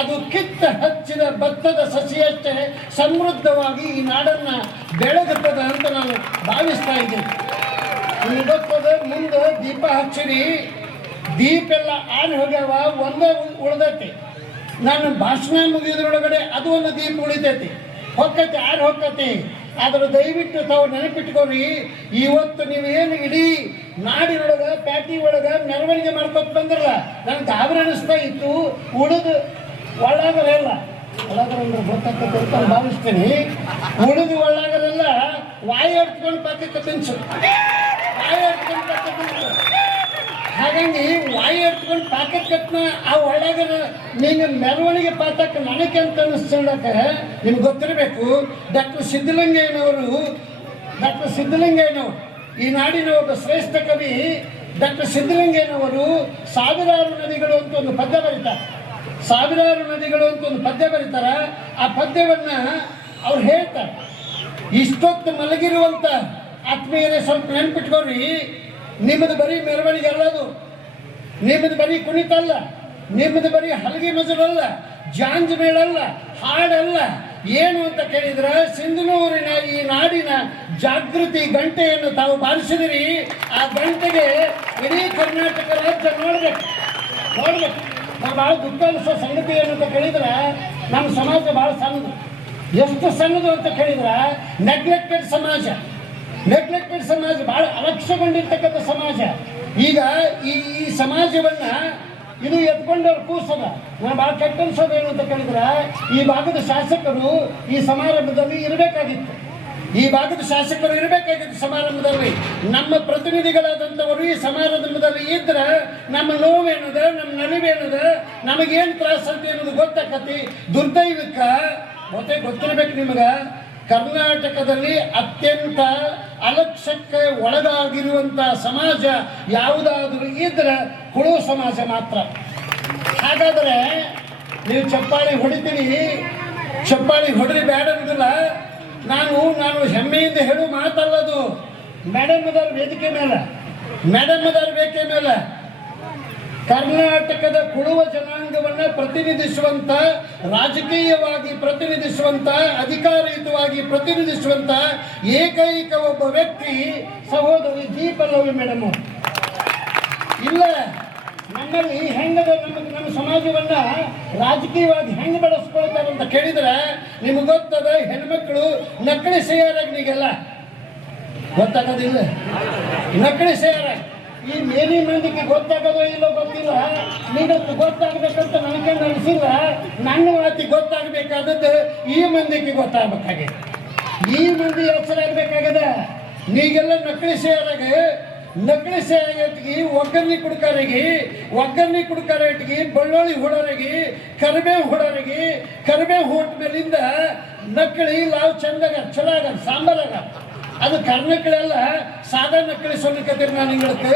ಅದು ಕಿತ್ತ ಹಚ್ಚಿದ ಭತ್ತದ ಸಸಿಯಷ್ಟೇ ಸಮೃದ್ಧವಾಗಿ ಈ ನಾಡನ್ನು ಬೆಳಗುತ್ತದೆ ಅಂತ ನಾನು ಭಾವಿಸ್ತಾ ಇದ್ದೀನಿ. ನಿಮ್ಗೆ ಗೊತ್ತದ, ಮುಂದೆ ದೀಪ ಹಚ್ಚಿರಿ, ದೀಪ ಎಲ್ಲ ಆರಿ ಹೋಗ್ಯಾವ, ಒಂದೇ ಉಳ್ದೈತಿ. ನಾನು ಭಾಷಣ ಮುಗಿಯೋದ್ರೊಳಗಡೆ ಅದು ಒಂದು ದೀಪ ಉಳಿತೈತಿ, ಆರು ಹೊಕ್ಕತಿ. ಆದ್ರೆ ದಯವಿಟ್ಟು ತಾವು ನೆನಪಿಟ್ಕೋರಿ, ಇವತ್ತು ನೀವೇನು ಇಡೀ ನಾಡಿನೊಳಗೆ ಪ್ಯಾಟಿ ಒಳಗೆ ಮೆರವಣಿಗೆ ಮಾಡ್ಕೊತ ಬಂದಿರಲ್ಲ, ನನಗೆ ಗಾಬರಿ ಅನಿಸ್ತಾ ಇತ್ತು. ಉಳಿದು ಒಳ್ಳಾಗರೆಲ್ಲ ಒಳ್ಳಾಗರಂದ್ರೆ ಗೊತ್ತಾಗ್ತದೆ ಅಂತ ಭಾವಿಸ್ತೀನಿ. ಉಳಿದು ಒಳ್ಳಾಗರೆಲ್ಲ ವಾಯಿ ಹೊಡ್ಕೊಂಡು ಪಾಕಕ್ಕೆ ತಿನ್ಸು. ಹಾಗಾಗಿ ವಾಯಿ ಹೊಡ್ಕೊಂಡು ಪಾಕೆಟ್ ಕಟ್ನ ಆ ಒಳಗರ ನೀನು ಮೆರವಣಿಗೆ ಪಾತಕ್ಕೆ ನನಗೆ ಅಂತ ಅನ್ನಿಸ್ಕೊಂಡಾಕ ನಿಮ್ಗೆ ಗೊತ್ತಿರಬೇಕು. ಡಾಕ್ಟರ್ ಸಿದ್ದಲಿಂಗಯ್ಯನವರು ಈ ನಾಡಿನ ಒಬ್ಬ ಶ್ರೇಷ್ಠ ಕವಿ. ಡಾಕ್ಟರ್ ಸಿದ್ದಲಿಂಗಯ್ಯನವರು ಸಾವಿರಾರು ನದಿಗಳು ಅಂತ ಒಂದು ಪದ್ಯ ಬರೀತಾರೆ. ಆ ಪದ್ಯವನ್ನು ಅವ್ರು ಹೇಳ್ತಾರೆ. ಇಷ್ಟೊತ್ತು ಮಲಗಿರುವಂಥ ಆತ್ಮೀಯರೇ ಸ್ವಲ್ಪ ನೆನ್ಪಿಟ್ಕೊಳ್ರಿ, ನಿಮ್ಮದು ಬರೀ ಮೆರವಣಿಗೆ ಅಲ್ಲದು, ನಿಮ್ಮದು ಬರೀ ಕುಣಿತ ಅಲ್ಲ, ನಿಮ್ಮದು ಬರೀ ಹಲಗೆ ಮಜಲಲ್ಲ, ಜಾಂಜ್ ಮೇಳಲ್ಲ, ಹಾಡಲ್ಲ. ಏನು ಅಂತ ಕೇಳಿದ್ರೆ ಸಿಂಧನೂರಿನ ಈ ನಾಡಿನ ಜಾಗೃತಿ ಗಂಟೆಯನ್ನು ತಾವು ಬಾರಿಸಿದಿರಿ. ಆ ಗಂಟೆಗೆ ಇಡೀ ಕರ್ನಾಟಕ ರಾಜ್ಯ ನೋಡ್ಬೇಕು. ನಾವು ಭಾಳ ದುಃಖ ಅನಿಸೋ ಸಂಗತಿ ಏನು ಅಂತ ಕೇಳಿದ್ರೆ, ನಮ್ಮ ಸಮಾಜ ಭಾಳ ಸಣ್ಣದು. ಎಷ್ಟು ಸಣ್ಣದು ಅಂತ ಕೇಳಿದ್ರೆ, ನೆಗ್ಲೆಕ್ಟೆಡ್ ಸಮಾಜ, ಭಾಳ ಅಲಕ್ಷ್ಯಗೊಂಡಿರ್ತಕ್ಕಂಥ ಸಮಾಜ. ಈಗ ಈ ಸಮಾಜವನ್ನು ಇದು ಎತ್ಕೊಂಡವ್ರು ಕೂಸದ. ನಾನು ಭಾಳ ಕೆಟ್ಟ ಅನ್ಸೋದೇನು ಅಂತ ಕೇಳಿದ್ರೆ, ಈ ಭಾಗದ ಶಾಸಕರು ಈ ಸಮಾರಂಭದಲ್ಲಿ ಇರಬೇಕಾಗಿತ್ತು. ಈ ಭಾಗದ ಶಾಸಕರು ಇರಬೇಕಾಗಿತ್ತು ಸಮಾರಂಭದಲ್ಲಿ. ನಮ್ಮ ಪ್ರತಿನಿಧಿಗಳಾದಂಥವರು ಈ ಸಮಾರಂಭದಲ್ಲಿ ಇದ್ರೆ ನಮ್ಮ ನೋವೇನದ, ನಮ್ಮ ನಲಿವೇನದ, ನಮಗೇನು ತ್ರಾಸ ಅಂತ ಅನ್ನೋದು ಗೊತ್ತಾಕತಿ. ದುರ್ದೈವಕ್ಕೆ ಗೊತ್ತಿರಬೇಕು ನಿಮಗೆ, ಕರ್ನಾಟಕದಲ್ಲಿ ಅತ್ಯಂತ ಅಲಕ್ಷ್ಯಕ್ಕೆ ಒಳಗಾಗಿರುವಂಥ ಸಮಾಜ ಯಾವುದಾದ್ರೂ ಇದ್ರೆ ಕುಳು ಸಮಾಜ ಮಾತ್ರ. ಹಾಗಾದರೆ ನೀವು ಚಪ್ಪಾಳಿ ಹೊಡಿತೀರಿ, ಚಪ್ಪಾಳಿ ಹೊಡ್ರಿ ಬೇಡ ಅನ್ನೋದಿಲ್ಲ. ನಾನು ಹೆಮ್ಮೆಯಿಂದ ಹೇಳು ಮಾತಲ್ಲದು. ಮೇಡಮ್ ಅದಾರ ವೇದಿಕೆ ಮೇಲೆ, ಮೇಡಮ್ ಅದಾರ ವೇದಿಕೆ ಮೇಲೆ ಕರ್ನಾಟಕದ ಕುಳುವ ಜನಾಂಗವನ್ನು ಪ್ರತಿನಿಧಿಸುವಂತ, ರಾಜಕೀಯವಾಗಿ ಪ್ರತಿನಿಧಿಸುವಂತ, ಅಧಿಕಾರಯುತವಾಗಿ ಪ್ರತಿನಿಧಿಸುವಂತ ಏಕೈಕ ಒಬ್ಬ ವ್ಯಕ್ತಿ ಸಹೋದರಿ ಜಿ ಪಲ್ಲವಿ ಮೇಡಮ್. ಇಲ್ಲ ನಮ್ಮಲ್ಲಿ ಹೆಂಗದ ನಮ್ಮ ಸಮಾಜವನ್ನ ರಾಜಕೀಯವಾಗಿ ಹೆಂಗೆ ಬೆಳೆಸ್ಕೊಳ್ತಾರೆ ಅಂತ ಕೇಳಿದ್ರೆ ನಿಮ್ಗೆ ಗೊತ್ತದ, ಹೆಣ್ಮಕ್ಳು ನಕಲಿ ಸೇರಾಗಿಗೆಲ್ಲ ಗೊತ್ತಾಗೋದಿಲ್ಲ. ನಕಲಿ ಸೇರ ಈ ಮೇಲಿನ ಮಂದಿಗೆ ಗೊತ್ತಾಗೋದೋ ಇಲ್ಲೋ ಗೊತ್ತಿಲ್ಲ. ನೀಗಂತೂ ಗೊತ್ತಾಗಬೇಕಂತ ನನಗೆ ಅನಿಸಿಲ್ಲ. ನನ್ನ ಮಾತಿಗೆ ಗೊತ್ತಾಗಬೇಕಾದದ್ದು ಈ ಮಂದಿಗೆ ಗೊತ್ತಾಗಬೇಕಾಗಿದೆ. ಈ ಮಂದಿ ಹೆಸರಾಗಬೇಕಾಗದ. ನೀಗೆಲ್ಲ ನಕಲಿ ಸೇರಾಗಿ ಒಗ್ಗರಣೆ ಕುಡ್ಕಾರಿಗೆ ಬೆಳ್ಳುಳ್ಳಿ ಹೊಡೋರಿಗೆ ಕರಿಬೇವು ಹೋಟ್ ಮೇಲಿಂದ ನಕಲಿ ಲಾವ್ ಚಂದಾಗ ಚಲಾಗ ಸಾಂಬಾರಾಗ ಅದು ಕರ್ನಕಳೆಲ್ಲ ಸಾದಾ ನಕಲಿ ಸೊನ್ನಕತ್ತೀರಿ. ನಾನು ಹಿಂಗಕ್ಕೆ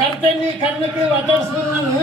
ಕರ್ತೇನಿ ಕರ್ನಕಳಿ ಮಾತಾಡ್ಸಿದ್ರು ನಾನು